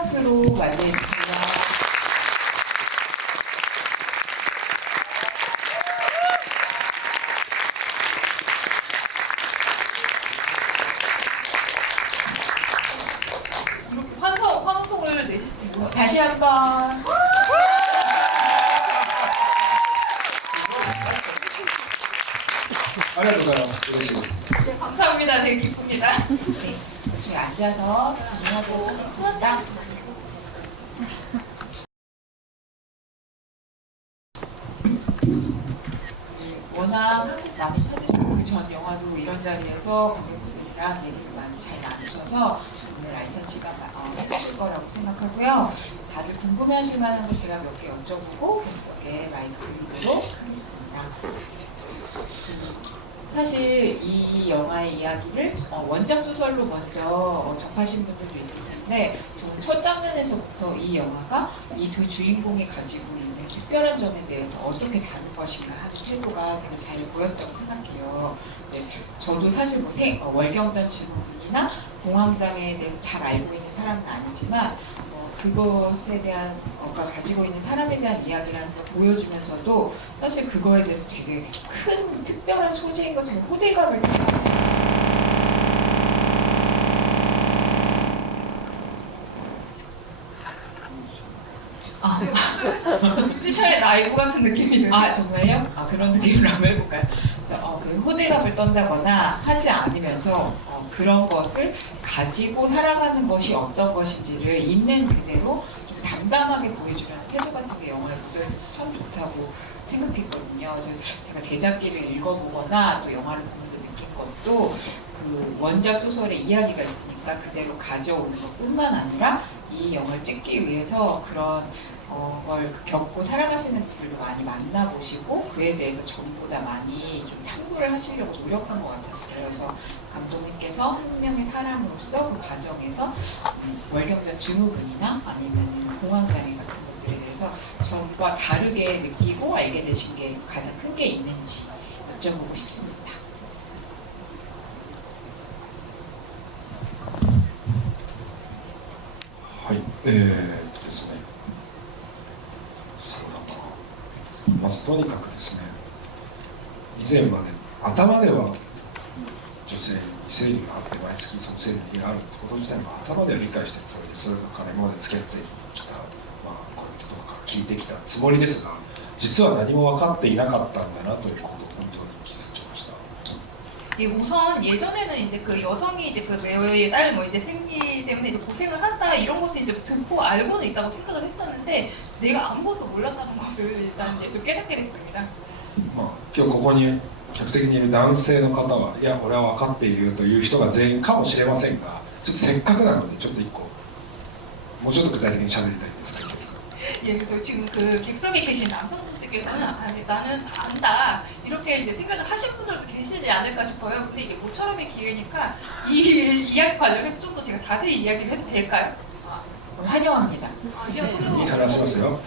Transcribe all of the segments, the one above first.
박수로 맞이해주세요. 이렇게 환송을 내실 수 있는 다시 한번. 네, 감사합니다. 되게 기쁩니다. 네, 저희 앉아서 질문하도록 하겠습니다. 워낙 많이 찾으시고 그 전 영화도 이런 자리에서 관객분들이랑 얘기를 많이 잘 나누셔서 오늘 알찬 시간 가질 거라고 생각하고요. 다들 궁금해하실 만한 거 제가 몇 개 여쭤보고 객석에 마이크 드리도록 하겠습니다. 사실 이 영화의 이야기를 원작 소설로 먼저 접하신 분들도 있을 텐데 저는 첫 장면에서부터 이 영화가 이 두 주인공이 가지고 있는 특별한 점에 대해서 어떻게 다룰 것인가 하는 태도가 되게 잘 보였다고 생각해요. 네, 저도 사실 월경전 증후군이나 공황장애에 대해서 잘 알고 있는 사람은 아니지만 그것에 대한 가지고 있는 사람에 대한 이야기라는 걸 보여주면서도 사실 그거에 대해서 되게 큰 특별한 소재인 것처럼 호대감을 뮤지션의 라이브 같은 느낌이네요. 아 정말요? 그런 느낌으로 한번 해볼까요? 그 호대감을 떤다거나 하지 않으면서 그런 것을 가지고 살아가는 것이 어떤 것인지를 있는 그대로 좀 담담하게 보여주는 태도 같은 게 영화에 묻어있어서 참 좋다고 생각했거든요. 제가 제작기를 읽어보거나 또 영화를 보면서 느낀 것도 그 원작 소설의 이야기가 있으니까 그대로 가져오는 것뿐만 아니라 이 영화를 찍기 위해서 그런 걸 겪고 살아가시는 분들도 많이 만나보시고 그에 대해서 전보다 많이 좀 탐구를 하시려고 노력한 것 같았어요. 그래서 감독님께서 한 명의 사람으로서 그 과정에서 월경전 증후군이나 아니면 공황장애 같은 것들에 대해서 전과 다르게 느끼고 알게 되신 게 가장 큰 게 있는지 여쭤보고 싶습니다. はい、ですね、そうだな、まずとにかくですね、以前まで頭では女性に生理があって毎月その生理があるってこと自体も頭では理解してそれから今まで付き合ってきた、恋人とか聞いてきたつもりですが、実は何も分かっていなかったんだなということを本当に気づきました。 예, 우선 예전에는 이제 그 여성이 이제 그 매의 딸 뭐 이제 생리 때문에 이제 고생을 한다 이런 것을 이제 듣고 알고는 있다고 생각을 했었는데 내가 아무것도 몰랐다는 것을 일단 이제 좀 깨닫게 됐습니다. 今日ここに客席にいる男性の方はいや俺は分かっているよという人が全員かもしれませんが、ちょっとせっかくなのでちょっと一個もうちょっと具体的に喋りたいんですけど。 예, 그래서 지금 그 객석에 계신 남성분들께서는 나는 안다 이렇게 이제 생각을 하신 분들도 계시지 않을까 싶어요. 근데 이게 모처럼의 기회니까 이 이야기 관련해서 좀 더 제가 자세히 이야기를 해도 될까요? 환영합니다. いい話しますよ。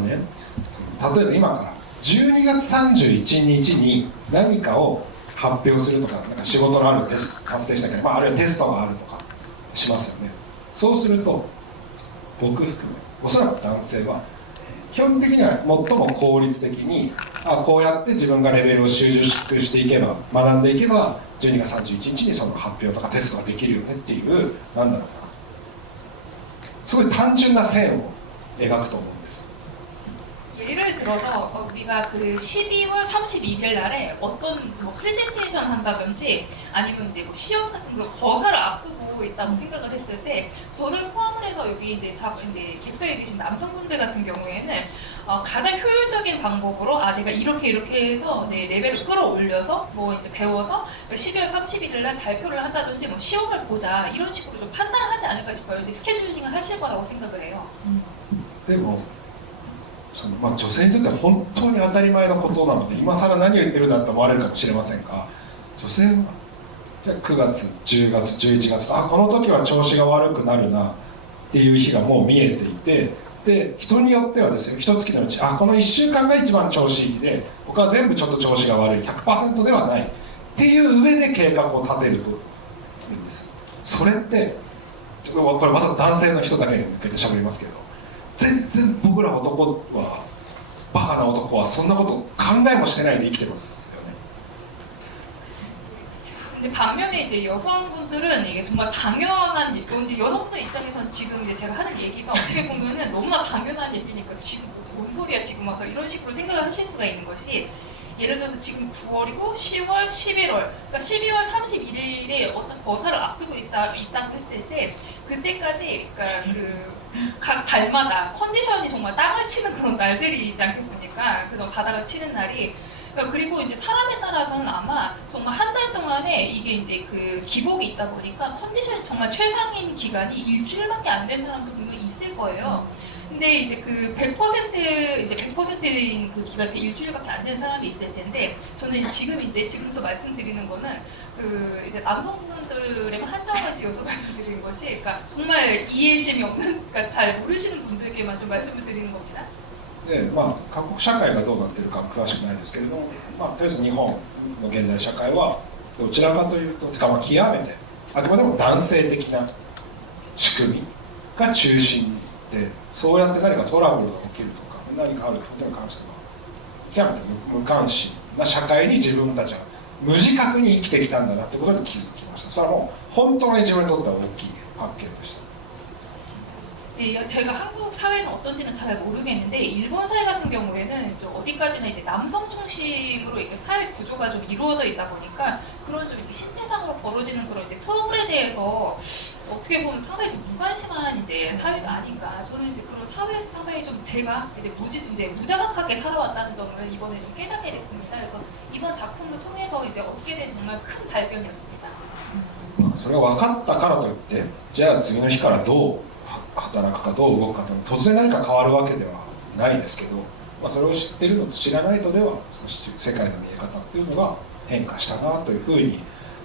ね、例えば今から12月31日に何かを発表するとか、なんか仕事のあるテスト達成したけど、あるいはテストがあるとかしますよね。そうすると僕含めおそらく男性は基本的には最も効率的にこうやって自分がレベルを習熟していけば学んでいけば12月31日にその発表とかテストができるよねっていうなんだろうな、すごい単純な線を描くと思うんです。 예를 들어서 우리가 그 12월 31일 날에 어떤 뭐 프레젠테이션 한다든지 아니면 이제 뭐 시험 같은 걸 거사를 앞두고 있다고 생각을 했을 때 저를 포함을 해서 여기 이제 객석에 계신 남성분들 같은 경우에는 가장 효율적인 방법으로 내가 이렇게 해서 내 레벨을 끌어올려서 뭐 이제 배워서 12월 31일 날 발표를 한다든지 뭐 시험을 보자 이런 식으로 좀 판단하지 않을까 싶어요. 스케줄링을 하실 거라고 생각을 해요. でも女性にとっては本当に当たり前のことなので今更何を言ってるんだと思われるかもしれませんが、女性はじゃあ9月10月11月この時は調子が悪くなるなっていう日がもう見えていて、で人によってはですよ、一月のうちこの1週間が一番調子いい日で他は全部ちょっと調子が悪い 100% ではないっていう上で計画を立てるというんです。それってこれまさか男性の人だけに向けて喋りますけど、全然僕ら男はバカな男はそんなこと考えもしてないで生きてますよね。 근데 반면에 이제 여성분들은 이게 정말 당연한 일, 이제 여성분들 입장에서는 지금 이제 제가 하는 얘기가 어떻게 보면은 너무나 당연한 얘기니까 지금 뭔 소리야 지금 와서 이런 식으로 생각을 하실 수가 있는 것이, 예를 들어서 지금 9월이고 10월, 11월, 그러니까 12월 31일에 어떤 거사를 앞두고 있다고 했을 때 그때까지 그러니까 그 각 달마다 컨디션이 정말 땅을 치는 그런 날들이 있지 않겠습니까? 그런 바닥을 치는 날이. 그러니까 그리고 이제 사람에 따라서는 아마 정말 한 달 동안에 이게 이제 그 기복이 있다 보니까 컨디션이 정말 최상인 기간이 일주일밖에 안 된 사람도 분명히 있을 거예요. 근데 이제 그 100% 이제 100%인 그 기간 일주일밖에 안 된 사람이 있을 텐데, 저는 지금도 말씀드리는 거는 그 이제 남성분들에만 한정을 지어서 말씀드리는 것이, 그러니까 정말 이해심이 없는, 그러니까 잘 모르시는 분들께만 좀 말씀을 드리는 겁니다. で各国社会がどうなっているか詳しくないですけれども、とりあえず日本の現代社会はどちらかというと、極めてあくまでも男性的な仕組みが中心で、そうやって何かトラブルが起きるとか何かあることに関しては極めて無関心な社会に自分たちは無自覚に生きてきたんだなってことに気づきました。それはもう本当に自分にとっては大きい発見でした。 제가 한국 사회는 어떤지는 잘 모르겠는데, 일본 사회 같은 경우에는 좀 어디까지나 이제 남성 중심으로 이렇게 사회 구조가 좀 이루어져 있다 보니까 그런 좀 이렇게 신체상으로 벌어지는 그런 이제 트러블에 대해서 어떻게 보면 상당히 좀 무관심한 이제 사회가 아닌가. 저는 이제 그런 사회에서 상당히 좀 제가 이제 무자각하게 살아왔다는 점을 이번에 좀 깨닫게 됐습니다. 그래서 이번 작품을 통해서 이제 얻게 된 정말 큰 발견이었습니다. それが分かったからといって、じゃあ次の日からどう働くかどう動くかと突然何か変わるわけではないですけど、それを知っているのと知らないとでは少し世界の見え方っていうのが変化したなというふうに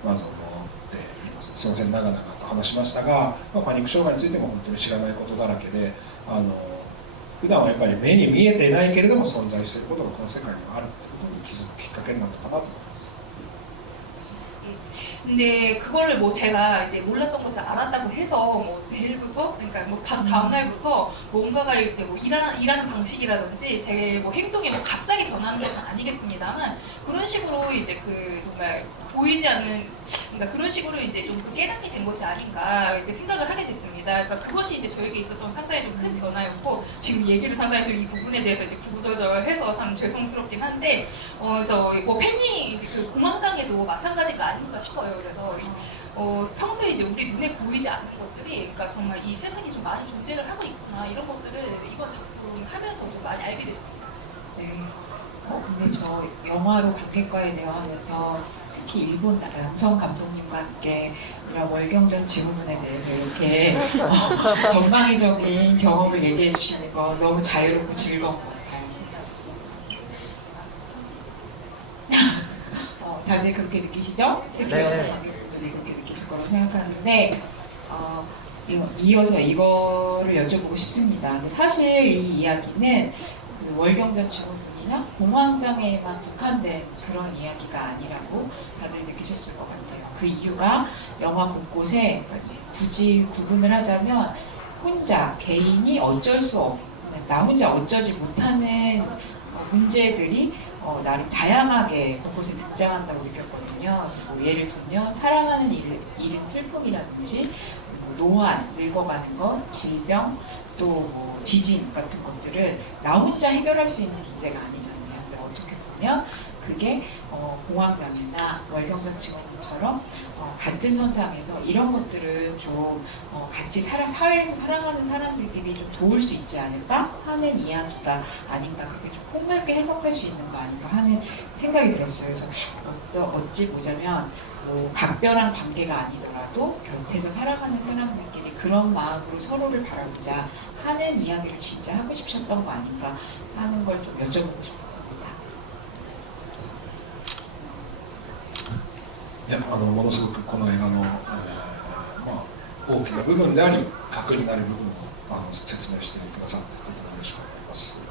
まず思っています。すいません、長々と話しましたが、パニック障害についても本当に知らないことだらけで、普段はやっぱり目に見えていないけれども存在していることがこの世界にはあるということに気づくきっかけになったかなと思います。 근데 그거를 뭐 제가 이제 몰랐던 것을 알았다고 해서 뭐 내일부터, 그러니까 뭐 다음 날부터 뭔가가 이제 뭐 일하는 방식이라든지 제 뭐 행동이 뭐 갑자기 변하는 것은 아니겠습니다만, 그런 식으로 이제 그 정말 보이지 않는, 그러니까 그런 식으로 이제 좀 깨닫게 된 것이 아닌가 이렇게 생각을 하게 됐습니다. 그러니까 그것이 이제 저에게 있어서 상당히 좀 큰 변화였고, 지금 얘기를 상당히 좀 이 부분에 대해서 이제 구구절절해서 참 죄송스럽긴 한데, 그래서 뭐 팬이 이제 그 공황장애도 마찬가지가 아닌가 싶어요. 그래서 평소에 이제 우리 눈에 보이지 않는 것들이, 그러니까 정말 이 세상에 좀 많이 존재를 하고 있구나, 이런 것들을 이번 작품 하면서 좀 많이 알게 됐습니다. 네. 근데 저 영화로 관객과의 대화하면서 특히 일본 남성 감독님과 함께 이런 월경전 지구문에 대해서 이렇게 전망의적인 경험을 얘기해 주시는 거 너무 자유롭고 즐거운 것 같아요. 다들 그렇게 느끼시죠? 특히 네. 여성 관객분들이 그렇게 느끼실 거라고 생각하는데, 이어서 이거를 여쭤보고 싶습니다. 근데 사실 이 이야기는 그 월경전 증후군이나 공황장애에만 국한된 그런 이야기가 아니라고 다들 느끼셨을 것 같아요. 그 이유가 영화 곳곳에 굳이 구분을 하자면 혼자 개인이 어쩔 수 없는, 나 혼자 어쩌지 못하는 문제들이 나름 다양하게 곳곳에 등장한다고 느꼈거든요. 뭐 예를 들면 사랑하는 일은 슬픔이라든지 노안, 늙어가는 것, 질병, 또 뭐 지진 같은 것들은 나 혼자 해결할 수 있는 문제가 아니잖아요. 근데 어떻게 보면 그게 공황장애나 월경전 증후군처럼 같은 선상에서 이런 것들은 좀 같이 사회에서 살아가는 사람들끼리 좀 도울 수 있지 않을까 하는 이야기가 아닌가, 그렇게 좀 폭넓게 해석할 수 있는 거 아닌가 하는 생각이 들었어요. 그래서 어찌 보자면 뭐 각별한 관계가 아니더라도 곁에서 살아가는 사람들끼리 그런 마음으로 서로를 바라보자 하는 이야기를 진짜 하고 싶으셨던 거 아닌가 하는 걸 좀 여쭤보고 싶었습니다. いや、ものすごくこの映画の、大きな部分であり核になる部分を説明してくださってとても嬉しく思います。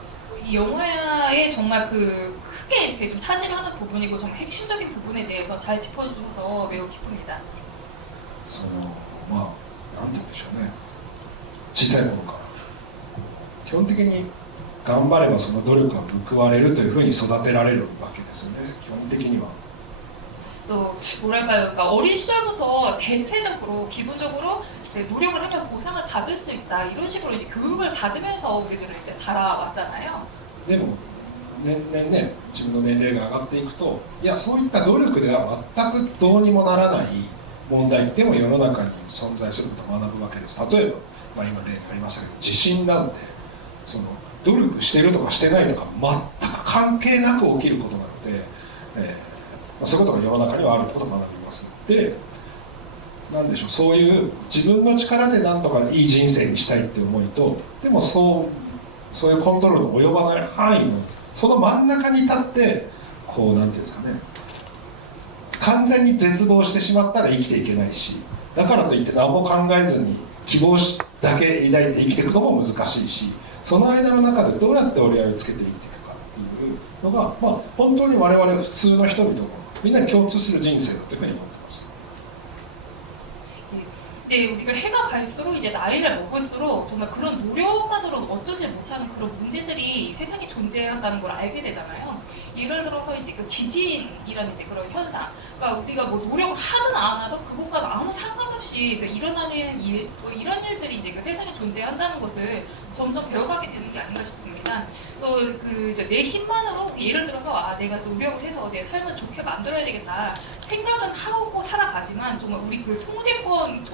이 영화의 정말 그 크게 이렇게 좀 차지하는 부분이고 정말 핵심적인 부분에 대해서 잘 짚어주셔서 매우 기쁩니다. そのなんて言うんでしょうね、小さい頃から基本的に頑張ればその努力が報われるというふうに育てられるわけですよね、基本的には。 또 뭐랄까요, 그러니까 어린 시절부터 대체적으로 기본적으로 이제 노력을 하면 보상을 받을 수 있다 이런 식으로 이제 교육을 받으면서 우리들은 이제 자라왔잖아요. でも年々ね自分の年齢が上がっていくといやそういった努力では全くどうにもならない問題っても世の中に存在することを学ぶわけです。例えば、まあ、今例がありましたけど地震なんてその努力してるとかしてないとか全く関係なく起きることなので、まあ、そういうことが世の中にはあるってことを学びます。でなんでしょう、そういう自分の力でなんとかいい人生にしたいって思いとでもそういうコントロールの及ばない範囲のその真ん中に立ってこうなんていうんですかね、完全に絶望してしまったら生きていけないし、だからといって何も考えずに希望だけ抱いて生きていくのも難しいし、その間の中でどうやって折り合いをつけて生きていくかっていうのが、まあ、本当に我々普通の人々のみんなに共通する人生だというふうに思ってます。 근데 우리가 해가 갈수록 이제 나이를 먹을수록 정말 그런 노력만으로는 어쩌지 못하는 그런 문제들이 세상에 존재한다는 걸 알게 되잖아요. 예를 들어서 이제 그 지진이라는 이제 그런 현상. 그러니까 우리가 뭐 노력을 하든 안 하든 그것과 아무 상관없이 이제 일어나는 일, 뭐 이런 일들이 이제 그 세상에 존재한다는 것을 점점 배워가게 되는 게 아닌가 싶습니다. 또 그 내 힘만으로 예를 들어서 아 내가 노력을 해서 내 삶을 좋게 만들어야 되겠다 생각은 하고 살아가지만 정말 우리 그 통제권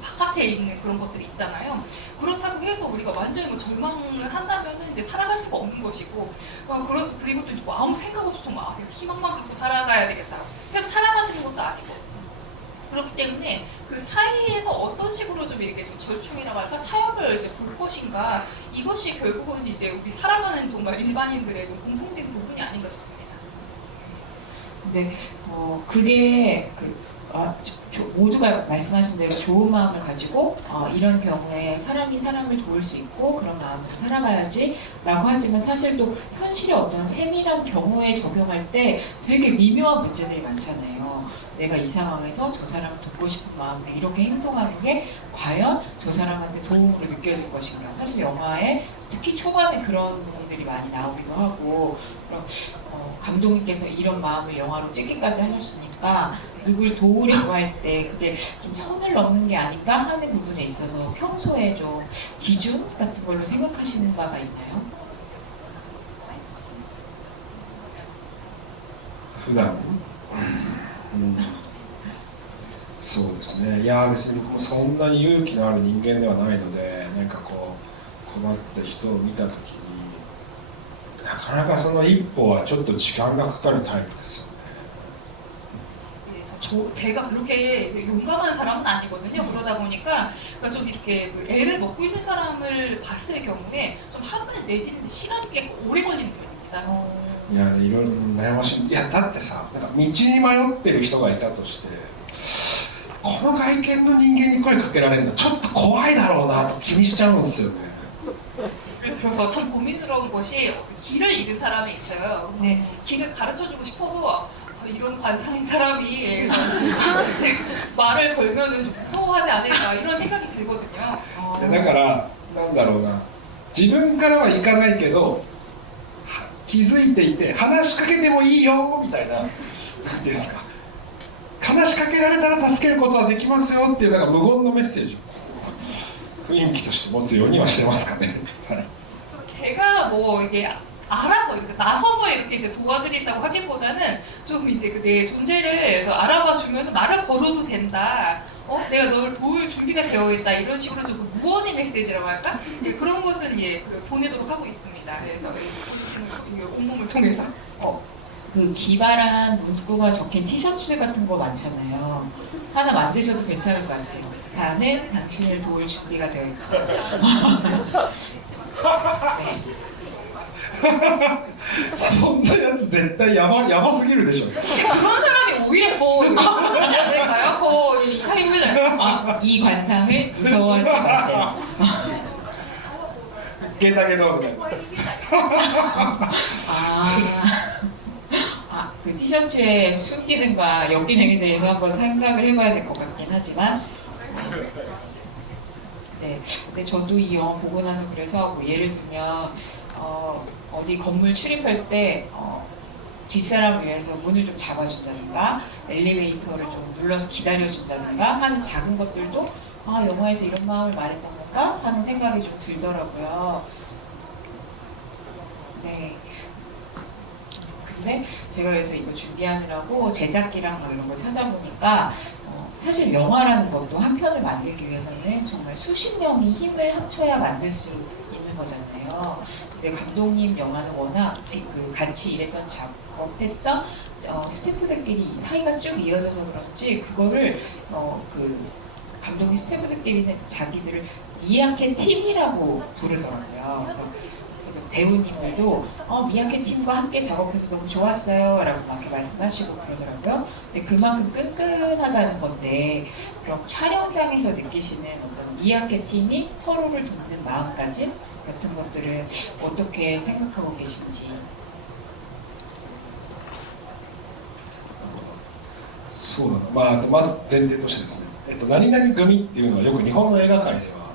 바깥에 있는 그런 것들이 있잖아요. 그렇다고 해서 우리가 완전히 뭐 절망을 한다면은 이제 살아갈 수가 없는 것이고, 그리고 또 뭐 아무 생각 없이 정말 아, 희망만 갖고 살아가야 되겠다. 그래서 살아가지는 것도 아니고. 그렇기 때문에 그 사이에서 어떤 식으로 좀 이렇게 좀 절충이라고 할까 타협을 이제 볼 것인가, 이것이 결국은 이제 우리 살아가는 정말 일반인들의 좀 공통된 부분이 아닌가 싶습니다. 근데 그게 모두가 말씀하신 대로 좋은 마음을 가지고 이런 경우에 사람이 사람을 도울 수 있고 그런 마음으로 살아가야지라고 하지만 사실 또 현실의 어떤 세밀한 경우에 적용할 때 되게 미묘한 문제들이 많잖아요. 내가 이 상황에서 저 사람을 돕고 싶은 마음으로 이렇게 행동하는 게 과연 저 사람한테 도움으로 느껴질 것인가. 사실 영화에 특히 초반에 그런 부분들이 많이 나오기도 하고, 그럼 감독님께서 이런 마음을 영화로 찍기까지 하셨으니까 누굴 도우려고 할 때 그게 좀 선을 넘는 게 아닌가 하는 부분에 있어서 평소에 좀 기준 같은 걸로 생각하시는 바가 있나요? 普段そうですね、いや別に僕もそんなに勇気のある人間ではないので、なんかこう困った人を見た時になかなかその一歩はちょっと時間がかかるタイプですよね。 제가 그렇게 용감한 사람은 아니거든요. 그러다 보니까 그러니까 좀 이렇게 그 애를 먹고 있는 사람을 봤을 경우에 좀 화분을 내지는데 시간이 꽤 오래 걸리는 편입니다. いやいろいろ悩ましい。いやだってさ、なんか道に迷ってる人がいたとして、この外見の人間に声かけられるのちょっと怖いだろうなと気にしちゃうんですよね。 그래서 참 고민스러운 것이 길을 잃은 사람이 있어요. 근데 길을 가르쳐주고 싶어도 이런 관상인 사람이 말을 걸면은 좀 무서워하지 않을까 이런 생각이 들거든요. だからなんだろうな、自分からは行かないけど気づいていて話しかけてもいいよみたいな、なんていうんですか、話しかけられたら助けることはできますよっていうなんか無言のメッセージを雰囲気として持つようにはしてますかね。はい、 제가 뭐 이게 알아서 이렇게 나서서 이렇게 이제 도와드린다고 하기보다는 좀 이제 내 존재를 알아봐 주면 말을 걸어도 된다. 내가 너를 도울 준비가 되어 있다. 이런 식으로 좀 무언의 메시지라고 할까? 예, 그런 것은 예, 보내도록 하고 있습니다. 그래서 온몸을 통해서. 그 기발한 문구가 적힌 티셔츠 같은 거 많잖아요. 하나 만드셔도 괜찮을 것 같아요. 나는 당신을 도울 준비가 되어 있다. 네. そんなやつ絶対やばすぎるでしょ。 그런 사람이 오히려 더 그렇지 않을까요? 더 이상해 보이지 않을까요? 이 관상을 무서워하지 마세요. ゲタゲタですね。 그 티셔츠의 숨기능과 역기능에 대해서 한번 생각을 해봐야 될 것 같긴 하지만 네, 근데 저도 이 영화 보고 나서 그래서 뭐 예를 들면 어디 건물 출입할 때 뒷사람을 위해서 문을 좀 잡아준다든가 엘리베이터를 좀 눌러서 기다려준다든가 하는 작은 것들도 아 영화에서 이런 마음을 말했던 건가 하는 생각이 좀 들더라고요. 네. 근데 제가 그래서 이거 준비하느라고 제작기랑 뭐 이런 거 찾아보니까 사실 영화라는 것도 한 편을 만들기 위해서는 정말 수십 명이 힘을 합쳐야 만들 수 있는 거잖아요. 근데 감독님 영화는 워낙 그 같이 일했던 작업했던 스태프들끼리 사이가 쭉 이어져서 그런지 그거를 그 감독님 스태프들끼리 자기들을 미야케 팀이라고 부르더라고요. 그래서 배우님들도 미야케 팀과 함께 작업해서 너무 좋았어요 라고 막 이렇게 말씀하시고 그러더라고요. 근데 그만큼 끈끈하다는 건데 그럼 촬영장에서 느끼시는 어떤 미야케 팀이 서로를 돕는 마음가짐 같은 것들은 어떻게 생각하고 계신지. そうなの、まず前提としてですね、何々組っていうのはよく日本の映画界では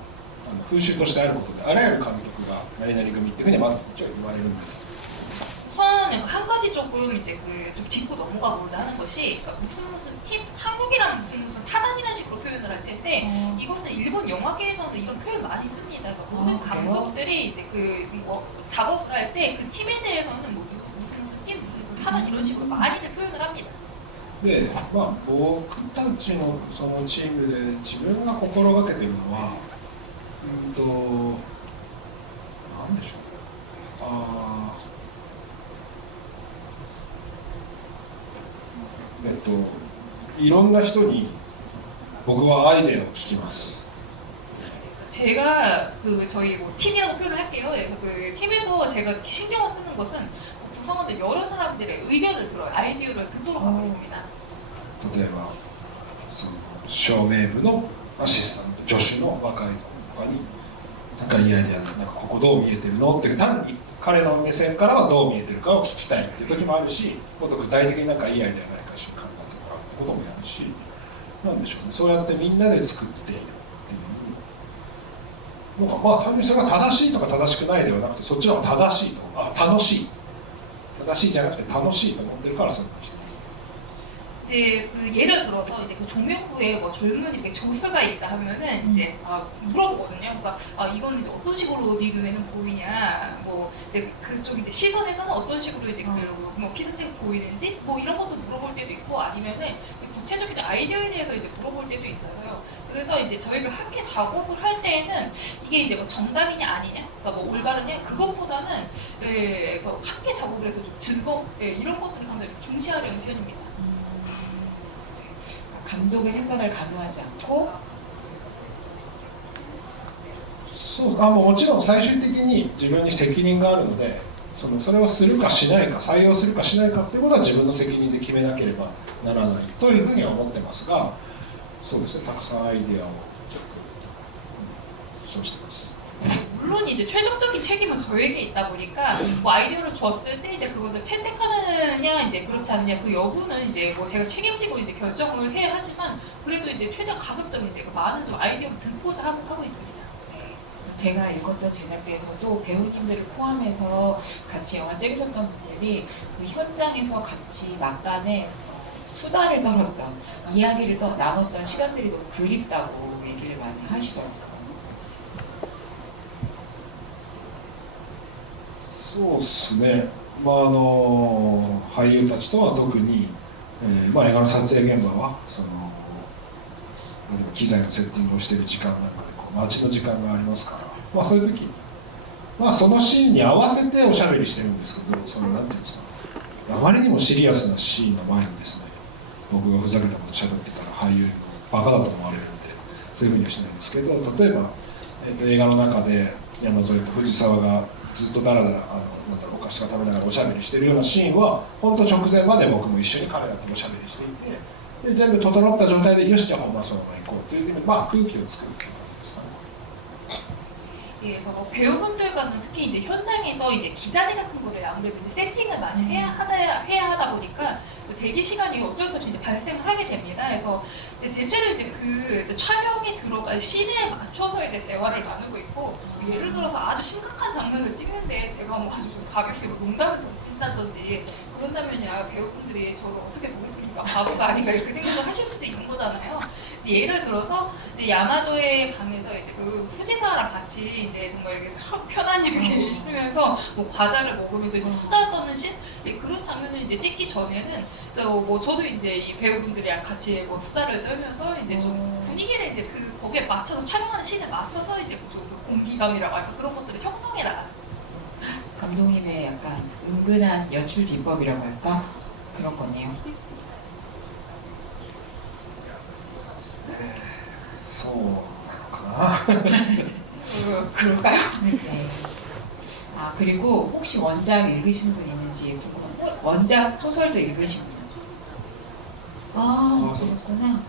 風習としてあることで、あらゆる監督が何々組っていうふうにまず一応言われるんです。 우선 한 가지 조금 이제 좀 짚고 넘어가고자 하는 것이 그러니까 무슨 팀 한국이랑 무슨 타단이라는 식으로 표현을 할 텐데 이것은 일본 영화계에서도 이런 표현 많이 씁니다. 그러니까 모든 감독들이 이제 뭐 작업을 할 때 그 팀에 대해서는 뭐 무슨 팀 무슨 타단 이런 식으로 많이들 표현을 합니다. で、僕たちのそのチームで自分が心がけているのは、なんでしょう、いろんな人に僕はアイデアを聞きます。 제가 저희 뭐 팀이라고 표현을 할게요. 그래서 그 팀에서 제가 신경을 쓰는 것은 구성원들 여러 사람들의 의견을 들어요. 아이디어를 듣도록 하고 있습니다. 例えばその照明部のアシスタント助手の若い子になんかいいアイデアなんかここどう見えてるのって単に彼の目線からはどう見えてるかを聞きたいっていう時もあるし、もっと具体的になんかいいアイデアないか一緒に考えてもらうこともやるし、なんでしょうね、そうやってみんなで作っているっていうのが単純にそれが正しいとか正しくないではなくて、そっちの方が正しいと楽しい正しいじゃなくて楽しいと思ってるからそういうことしてる。 네, 예를 들어서 이제 그 조명부에 뭐 젊은 이렇게 조수가 있다 하면은 이제 물어보거든요. 그러니까 이거는 이제 어떤 식으로 네 눈에는 보이냐, 뭐 이제 그쪽 이제 시선에서는 어떤 식으로 이제 뭐 피사체가 보이는지 뭐 이런 것도 물어볼 때도 있고 아니면은 구체적인 아이디어에 대해서 이제 물어볼 때도 있어요. 그래서 이제 저희가 함께 작업을 할 때에는 이게 이제 뭐 정답이냐 아니냐, 그러니까 뭐 올바르냐 그것보다는 그래서 함께 작업을 해서 좀 즐거움 이런 것들을 상당히 중시하려는 편입니다. 감독의 생각을 강요하지 않고 そうもちろん最終的に自分に責任があるので、それをするかしないか採用するかしないかっていうことは自分の責任で決めなければならないというふうには思ってますが、そうですね、たくさんアイデアをそうしてます。 물론 이제 최종적인 책임은 저에게 있다 보니까 뭐 아이디어를 줬을 때 이제 그것을 채택하느냐 이제 그렇지 않느냐 그 여부는 이제 뭐 제가 책임지고 이제 결정을 해야 하지만 그래도 이제 최대한 가급적 이제 많은 좀 아이디어를 듣고자 하고 있습니다. 제가 읽었던 제작비에서도 배우님들을 포함해서 같이 영화 찍으셨던 분들이 그 현장에서 같이 막간에 수다를 떨었던 이야기를 나눴던 시간들이 너무 그립다고 얘기를 많이 하시더라고요. そうですね、俳優たちとは特に、映画の撮影現場は例えば機材のセッティングをしている時間なんかで待ちの時間がありますから、そういう時に、そのシーンに合わせておしゃべりしてるんですけど、なんていうんですか、あまりにもシリアスなシーンの前にですね、僕がふざけたことしゃべってたら俳優のバカだと思われるんで、そういうふうにはしないんですけど、例えば、映画の中で山添と藤沢がずっとだらだらお菓子が食べながらおしゃべりしてるようなシーンは本当直前まで僕も一緒に彼らとおしゃべりしていて、で全部整った状態でよしじゃあ本番そのまま行こうというふうに空気を作るっていう感じですかね。 그래서 배우분들과는 특히 이제 현장에서 이제 기자재 같은 거를 아무래도 이제 세팅을 많이 해야 하다 보니까 대기 시간이 어쩔 수 없이 이제 발생을 하게 됩니다. 그래서 대체로 이제 그 촬영이 들어갈 씬에 맞춰서 이제 대화를 나누고 있고, 예를 들어서 아주 심각한 장면을 찍는데 제가 뭐 아주 좀 가볍게 농담을 던진다든지 그런다면 야 배우분들이 저를 어떻게 보겠습니까? 바보가 아닌가 이렇게 생각을 하실 수도 있는 거잖아요. 예를 들어서 이제 야마조의 방에서 이제 그 후지사랑 같이 이제 정말 이렇게 편안하게 있으면서 뭐 과자를 먹으면서 이제 수다 떠는 씬, 그런 장면을 이제 찍기 전에는 그래서 뭐 저도 이제 이 배우분들이랑 같이 뭐 수다를 떨면서 이제 좀 분위기를 이제 그 거기에 맞춰서 촬영하는 씬에 맞춰서 이제 좀 공기감이라고 할까 그런 것들을 형성해 나가죠. 감독님의 약간 은근한 연출 비법이라고 할까? 그런 거네요. そうなのかな 그럴까요? 네. 아 그리고 혹시 원작 읽으신 분 있는지 궁금해요. 원작 소설도 읽으신 분? 아 그렇구나.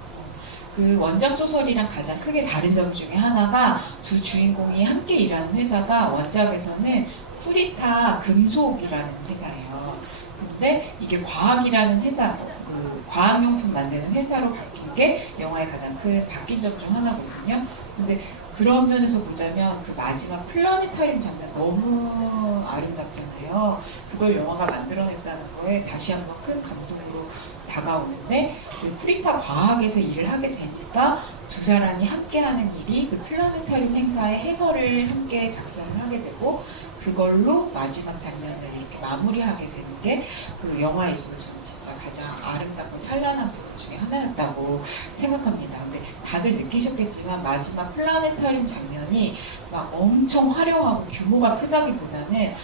그 원작 소설이랑 가장 크게 다른 점 중에 하나가 두 주인공이 함께 일하는 회사가 원작에서는 쿠리타 금속이라는 회사예요. 근데 이게 과학이라는 회사, 그 과학용품 만드는 회사로 바뀐 게 영화의 가장 큰 바뀐 점 중 하나거든요. 근데 그런 면에서 보자면 그 마지막 플라네타리움 장면 너무 아름답잖아요. 그걸 영화가 만들어냈다는 거에 다시 한번 큰 감동으로 다가오는데 그 쿠리타 과학에서 일을 하게 되니까 두 사람이 함께하는 일이 그 플라네타리움 행사의 해설을 함께 작성을 하게 되고 그걸로 마지막 장면을 이렇게 마무리하게 되는 게 그 영화에 있어서 저는 진짜 가장 아름답고 찬란한 부분 중에 하나였다고 생각합니다. 근데 다들 느끼셨겠지만 마지막 플라네타리움 장면이 막 엄청 화려하고 규모가 크다기보다는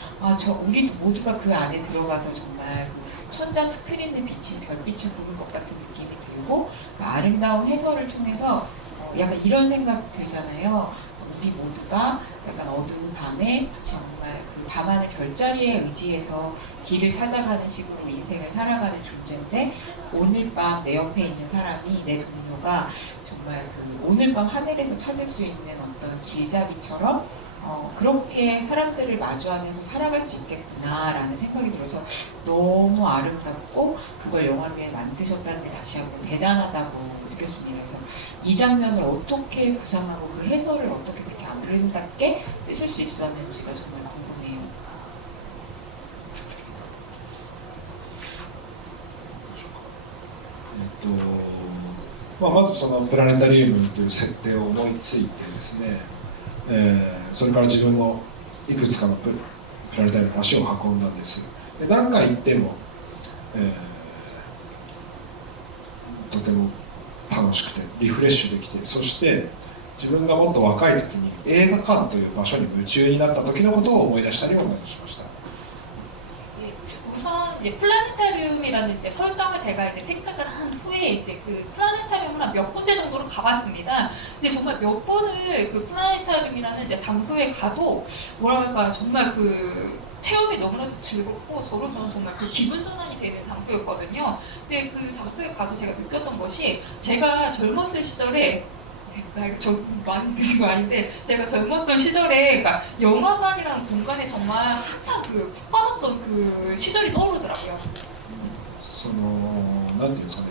우리 모두가 그 안에 들어가서 정말 그 천장 스크린에 비친 별빛을 보는 것 같은 느낌이 들고 그 아름다운 해설을 통해서 약간 이런 생각 들잖아요. 우리 모두가 약간 어두운 밤에 정말 그 밤하늘 별자리에 의지해서 길을 찾아가는 식으로 인생을 살아가는 존재인데 오늘 밤 내 옆에 있는 사람이 내 동료가 정말 그 오늘 밤 하늘에서 찾을 수 있는 어떤 길잡이처럼 그렇게 사람들을 마주하면서 살아갈 수 있겠구나라는 생각이 들어서 너무 아름답고 그걸 영화로 만드셨다는 게 다시 한번 대단하다고 느꼈습니다. 그래서 이 장면을 어떻게 구상하고 그 해설을 어떻게 그렇게 아름답게 쓰실 수 있었는지가 정말 궁금해요. まずそのプラネタリウムという設定を思いついてですね、それから自分もいくつかのプラネタリウムに足を運んだんです。で何回行っても、とても楽しくてリフレッシュできて、そして自分がもっと若い時に映画館という場所に夢中になった時のことを思い出したりもしました。 우선 이제 플라네타리움이라는 이제 설정을 제가 이제 생각을 한 후에 이제 그 플라네타리움을 한 몇 군데 정도로 가봤습니다. 근데 정말 몇 번을 그 플라네타리움이라는 이제 장소에 가도 뭐랄까 정말 그 체험이 너무나도 즐겁고 저로서는 정말 그 기분 전환이 되는 장소였거든요. 근데 그 장소에 가서 제가 느꼈던 것이 제가 젊었을 시절에 저 많이 드신 거 아닌데 제가 젊었던 시절에 그러니까 영화관이라는 공간에 정말 한참 그 푹 빠졌던 그 시절이 떠오르더라고요. そのなんていうんですかね、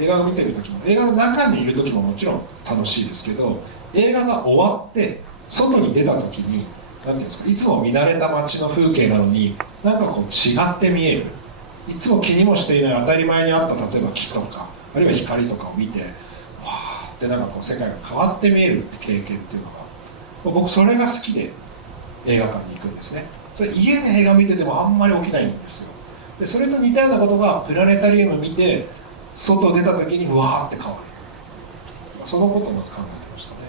映画を見てる時も映画の中にいる時ももちろん楽しいですけど、映画が終わって外に出た時になんていうんですか、いつも見慣れた街の風景なのになんかこう違って見える、いつも気にもしていない当たり前にあった例えば木とかあるいは光とかを見てわーってなんかこう世界が変わって見える経験っていうのが僕それが好きで映画館に行くんですね。それ家で映画見ててもあんまり起きないんですよ。でそれと似たようなことがプラネタリウム見て外出た時にうわーって変わる、そのことをまず考えてましたね。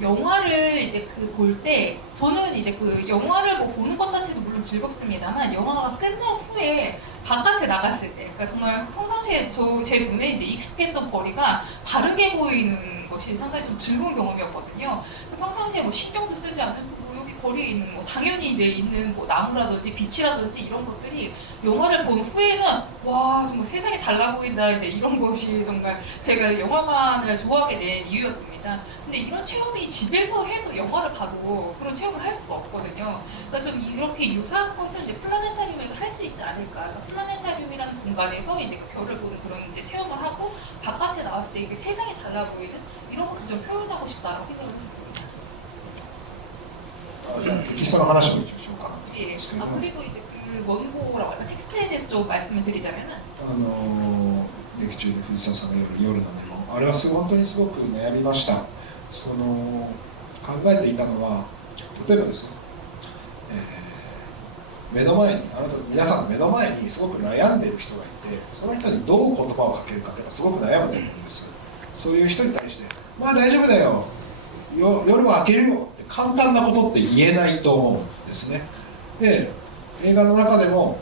영화를 이제 그 볼 때 저는 이제 그 영화를 뭐 보는 것 자체도 물론 즐겁습니다만 영화가 끝난 후에 바깥에 나갔을 때 그러니까 정말 평상시에 제 눈에 이제 익숙했던 거리가 다르게 보이는 것이 상당히 좀 즐거운 경험이었거든요. 평상시에 뭐 신경도 쓰지 않는 뭐 여기 거리에 있는 뭐 당연히 이제 있는 뭐 나무라든지 빛이라든지 이런 것들이 영화를 본 후에는 와 정말 세상이 달라 보인다 이제 이런 것이 정말 제가 영화관을 좋아하게 된 이유였습니다. 근데 이런 체험이 집에서 해도 영화를 봐도 그런 체험을 할 수가 없거든요. 그러니까 좀 이렇게 유사한 것을 이제 플라네타리움에도 할 수 있지 않을까. 그러니까 플라네타리움이라는 공간에서 이제 그 별을 보는 그런 이제 체험을 하고 바깥에 나왔을 때 이게 세상이 달라 보이는 이런 것을 좀 표현하고 싶다고 생각을 했었습니다. じゃあテキストの話を一応しようかなと思うん 예. ですけど 아 も 그리고 이제 그 원고라고 할까 텍스트에 대해서 좀 말씀을 드리자면은 劇中で藤沢さんが夜のねあれは本当にすごく悩みました。考えていたのは例えばですね、目の前に皆さんの目の前にすごく悩んでいる人がいて、その人にどう言葉をかけるかというのはすごく悩むと思うんです。そういう人に対して「まあ大丈夫だよ、夜は明けるよ」って簡単なことって言えないと思うんですね。で映画の中でも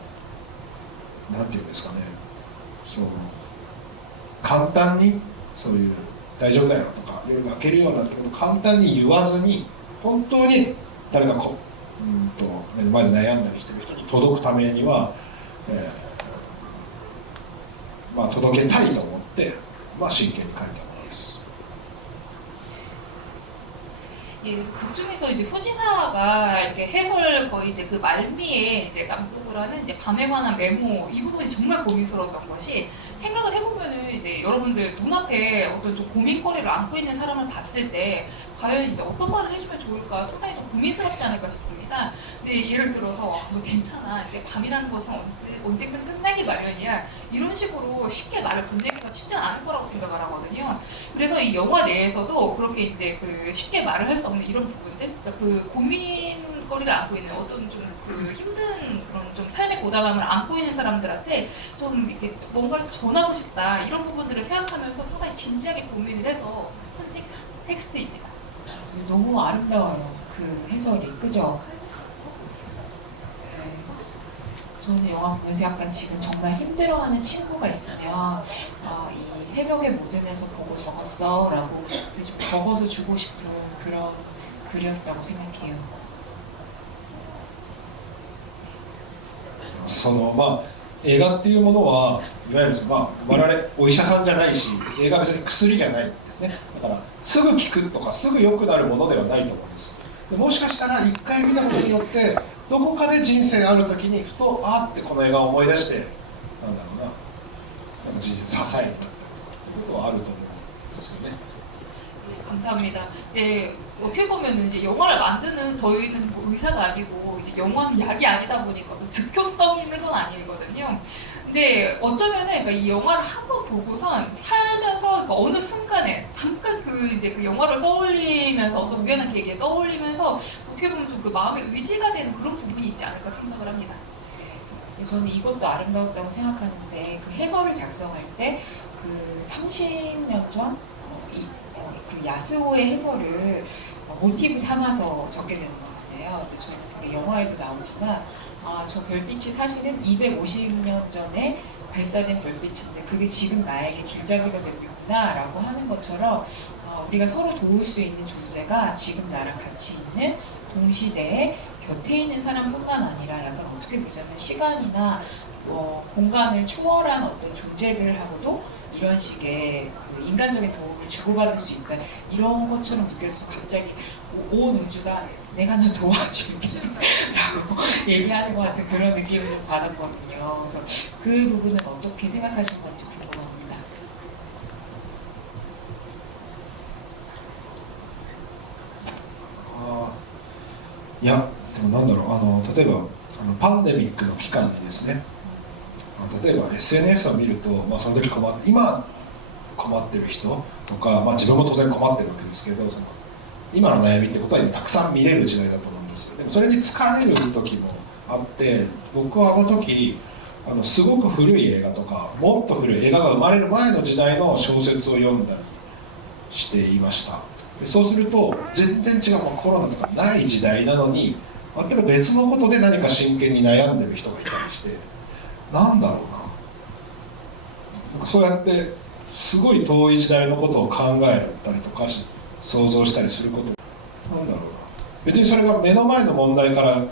何て言うんですかね、簡単にそういう「大丈夫だよ」とか「夜が明けるよ」なんてことを簡単に言わずに、本当に誰か目の前で悩んだりしている人に届くためには、届けたいと思って、真剣に書いたものです。 예, 그래서 그 중에서 이제 후지사가 이렇게 해설 거의 이제 그 말미에 이제 남북을 하는 이제 밤에 관한 메모 이 부분이 정말 고민스러웠던 것이 생각을 해보면은 이제 여러분들 눈앞에 어떤 좀 고민거리를 안고 있는 사람을 봤을 때 과연 이제 어떤 말을 해주면 좋을까 상당히 좀 고민스럽지 않을까 싶습니다. 근데 예를 들어서 너 괜찮아 이제 밤이라는 것은 언젠간 끝나기 마련이야 이런 식으로 쉽게 말을 건네기가 쉽지 않을 거라고 생각을 하거든요. 그래서 이 영화 내에서도 그렇게 이제 그 쉽게 말을 할 수 없는 이런 부분들, 그러니까 그 고민거리를 안고 있는 어떤 좀 그 힘든 그런 좀 삶의 고단함을 안고 있는 사람들한테 좀 이렇게 뭔가를 전하고 싶다 이런 부분들을 생각하면서 상당히 진지하게 고민을 해서 쓴 텍스트입니다. 너무 아름다워요. 그 해설이 그죠? 네. 저는 영화 보면서 약간 지금 정말 힘들어하는 친구가 있으면 이 새벽의 모든에서 보고 적었어 라고 좀 적어서 주고 싶은 그런 글이었다고 생각해요. 映画っていうものはいわゆる我々お医者さんじゃないし、映画は別に薬じゃないですね。だからすぐ効くとかすぐ良くなるものではないと思うんです。でもしかしたら一回見たことによってどこかで人生ある時にふとあってこの映画を思い出してなんか人生支えになったということはあると思うんですよね。 감사합니다. 네, 어떻게 보면 이제 영화를 만드는 저희는 뭐 의사가 아니고 이제 영화는 약이 아니다 보니까 또 즉효성 있는 건 아니거든요. 근데 어쩌면은 그러니까 이 영화를 한번 보고선 살면서 그러니까 어느 순간에 잠깐 그 이제 그 영화를 떠올리면서 어떤 우연한 계기에 떠올리면서 어떻게 보면 좀 그 마음의 의지가 되는 그런 부분이 있지 않을까 생각을 합니다. 저는 이것도 아름다웠다고 생각하는데 그 해설을 작성할 때 그 30년 전 그 야스오의 해설을 모티브 삼아서 적게 되는 것 같아요. 저는 그게 영화에도 나오지만 저 별빛이 사실은 250년 전에 발사된 별빛인데 그게 지금 나에게 길잡이가 되고 있구나라고 하는 것처럼 우리가 서로 도울 수 있는 존재가 지금 나랑 같이 있는 동시대에 곁에 있는 사람뿐만 아니라 약간 어떻게 보자면 시간이나 공간을 초월한 어떤 존재들하고도 이런 식의 그 인간적인 도움을 주고받을 수 있다 이런 것처럼 느껴져서 갑자기 온 우주가 내가 너 도와줄게 라고 얘기하는 것 같은 그런 느낌을 좀 받았거든요. 그래서 그 부분은 어떻게 생각하시는 건지 궁금합니다.いやでもなんだろう例えばパンデミックの期間にですね、例えば SNS を見ると、その時今困ってる人とか、自分も当然困ってるわけですけど、今の悩みってことはたくさん見れる時代だと思うんですよ。でもそれに疲れる時もあって、僕は時すごく古い映画とかもっと古い映画が生まれる前の時代の小説を読んだりしていました。でそうすると全然違う、コロナとかない時代なのに全く別のことで何か真剣に悩んでる人がいたりして、なんだろうな、そうやってすごい遠い時代のことを考えたりとか想像したりすること、なんだろうな、別にそれが目の前の問題から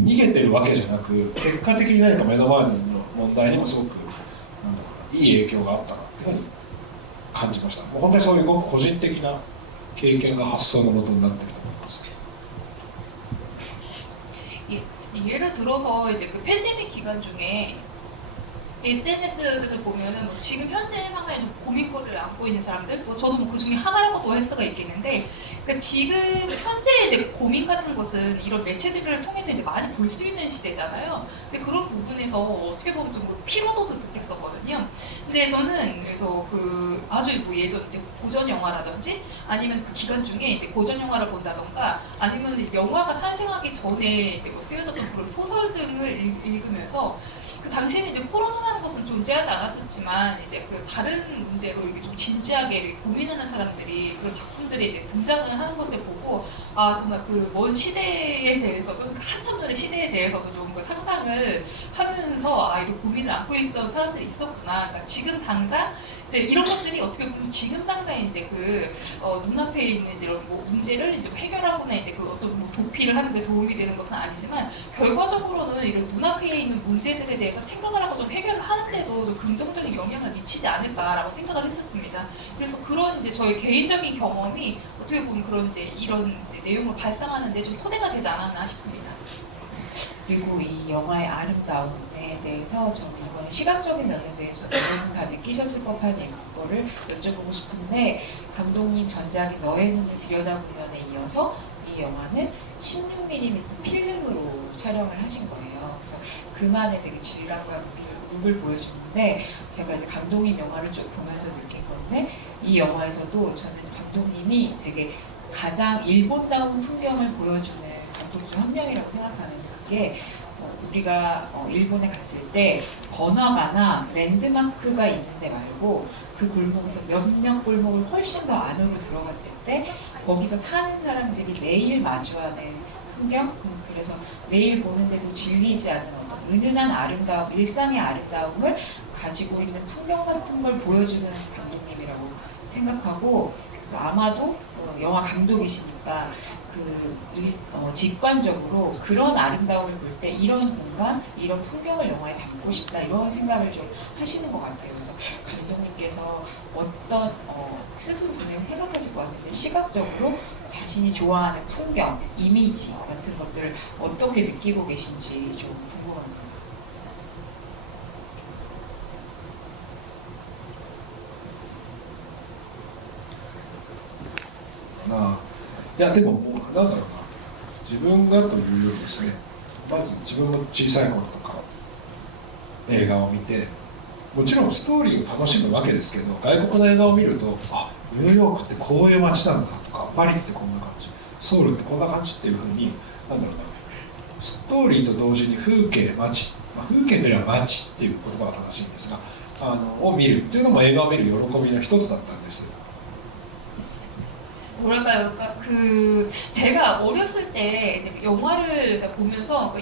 逃げてるわけじゃなく、結果的に何か目の前の問題にもすごくなんだろうな、いい影響があったなっていうふうに感じました。もう本当にそういうごく個人的な経験が発想のもとになってると思います。 예를 들어서 이제 그 팬데믹 기간 중에 SNS를 보면은 뭐 지금 현재 상황에 좀 고민거리를 안고 있는 사람들, 뭐 저도 뭐 그 중에 하나라고 할 수가 있겠는데, 그러니까 지금 현재 이제 고민 같은 것은 이런 매체들을 통해서 이제 많이 볼 수 있는 시대잖아요. 근데 그런 부분에서 어떻게 보면 좀 피로도도 느꼈었거든요. 근데 저는 그래서 그 아주 뭐 예전 이제 고전 영화라든지 아니면 그 기간 중에 이제 고전 영화를 본다던가 아니면 영화가 탄생하기 전에 이제 뭐 쓰여졌던 그런 소설 등을 읽으면서 그 당시에는 이제 코로나라는 것은 존재하지 않았었지만 이제 그 다른 문제로 이렇게 좀 진지하게 이렇게 고민하는 사람들이 그런 작품들이 이제 등장을 하는 것을 보고 아 정말 그 먼 시대에 대해서 그 한참 전의 시대에 대해서도 좀 그 상상을 하면서 아 이런 고민을 안고 있던 사람들이 있었구나. 그러니까 지금 당장 이제 이런 것들이 어떻게 보면 지금 당장 이제 그 눈앞에 있는 이런 뭐 문제를 이제 해결하거나 이제 그 어떤 뭐 도피를 하는 데 도움이 되는 것은 아니지만 결과적으로는 이런 눈앞에 있는 문제들에 대해서 생각을 하고 좀 해결을 하는데도 좀 긍정적인 영향을 미치지 않을까라고 생각을 했었습니다. 그래서 그런 이제 저희 개인적인 경험이 어떻게 보면 그런 이제 이런 내용을 발상하는데 좀 토대가 되지 않았나 싶습니다. 그리고 이 영화의 아름다움에 대해서 저는 이번에 시각적인 면에 대해서 여러분 다 느끼셨을 법한 거를 여쭤보고 싶은데, 감독님 전작인 너의 눈을 들여다보면에 이어서 이 영화는 16mm 필름으로 촬영을 하신 거예요. 그래서 그만의 되게 질감과 룩을 보여주는데, 제가 이제 감독님 영화를 쭉 보면서 느낀 건데, 이 영화에서도 저는 감독님이 되게 가장 일본다운 풍경을 보여주는 감독 중 한 명이라고 생각하는 게, 우리가 일본에 갔을 때 번화가나 랜드마크가 있는데 말고 그 골목에서 몇몇 골목을 훨씬 더 안으로 들어갔을 때 거기서 사는 사람들이 매일 마주하는 풍경, 그래서 매일 보는데도 질리지 않는 어떤 은은한 아름다움, 일상의 아름다움을 가지고 있는 풍경 같은 걸 보여주는 감독님이라고 생각하고, 그래서 아마도 영화 감독이시니까 직관적으로 그런 아름다움을 볼 때 이런 공간, 이런 풍경을 영화에 담고 싶다, 이런 생각을 좀 하시는 것 같아요. 그래서 감독님께서 어떤 스스로 분명히 생각하실 것 같은데, 시각적으로 자신이 좋아하는 풍경, 이미지 같은 것들을 어떻게 느끼고 계신지 좀 궁금합니다. いやでももうなんだろうな、自分がというよりですね、まず自分の小さい頃とか映画を見て、もちろんストーリーを楽しむわけですけど、外国の映画を見ると、あ、ニューヨークってこういう街なんだとか、パリってこんな感じ、ソウルってこんな感じっていうふうに、なんだろうな、ストーリーと同時に風景、街、風景というのは街っていう言葉が正しいんですが、を見るっていうのも映画を見る喜びの一つだったんですよ。 뭐랄까요? 그러니까 그 제가 어렸을 때 이제 영화를 보면서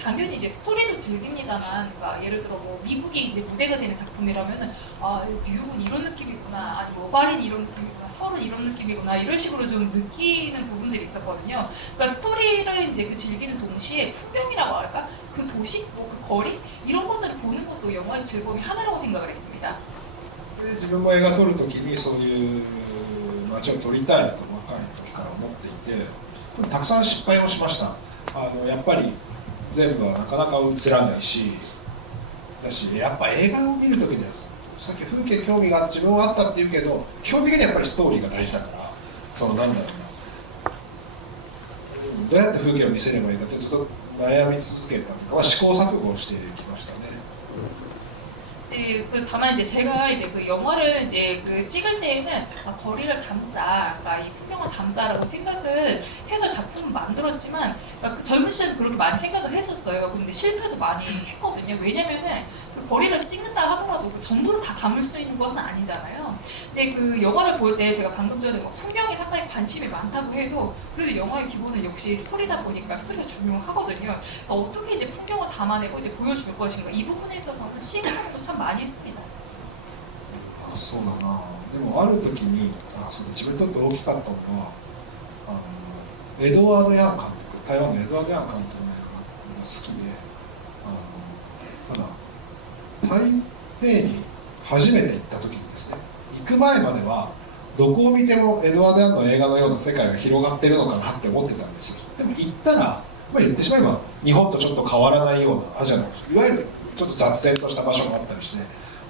당연히 이제 스토리도 즐깁니다만, 그러니까 예를 들어 뭐 미국이 이제 무대가 되는 작품이라면은 아 뉴욕은 이런 느낌이구나, 아니 뭐 파리는 이런 느낌이구나, 서울은 이런 느낌이구나, 이런 식으로 좀 느끼는 부분들이 있었거든요. 그러니까 스토리를 이제 그 즐기는 동시에 풍경이라고 할까? 그 도시, 뭐 그 거리 이런 것들을 보는 것도 영화의 즐거움이 하나라고 생각을 했습니다. 自分も映画撮るときにそういう街を撮りたいと若い時から思っていて、たくさん失敗をしました。やっぱり全部はなかなか映らないし、だしやっぱ映画を見るときにはさっき風景興味が自分はあったっていうけど、基本的にはやっぱりストーリーが大事だから、そのなんだろうな、どうやって風景を見せればいいかってちょっと悩み続けたのは試行錯誤をしてきましたね。 네, 다만 이제 제가 이제 그 영화를 이제 그 찍을 때에는 거리를 담자, 그러니까 이 풍경을 담자라고 생각을 해서 작품을 만들었지만, 그러니까 그 젊은 시절에 그렇게 많이 생각을 했었어요. 근데 실패도 많이 했거든요. 왜냐면은 그 거리를 찍는다 하더라도 그 전부를 다 담을 수 있는 것은 아니잖아요. 근데 그 영화를 볼 때 제가 방금 전에 뭐 풍경에 상당히 관심이 많다고 해도 그래도 영화의 기본은 역시 스토리다 보니까 스토리가 중요하거든요. 그래서 어떻게 이제 풍경을 담아내고 이제 보여줄 것인가, 이 부분에 있어서는 시행착오도 참 많이 했습니다. そうだな。でもある時に、そうだ、自分にとって大きかったのは、エドワード・ヤン監督、台湾のエドワード・ヤン監督の映画が好きで、ただ台北に初めて行った時にですね、行く前まではどこを見てもエドワード・ヤンの映画のような世界が広がってるのかなって思ってたんですよ。でも行ったら、言ってしまえば日本とちょっと変わらないようなアジアのいわゆるちょっと雑然とした場所があったりして、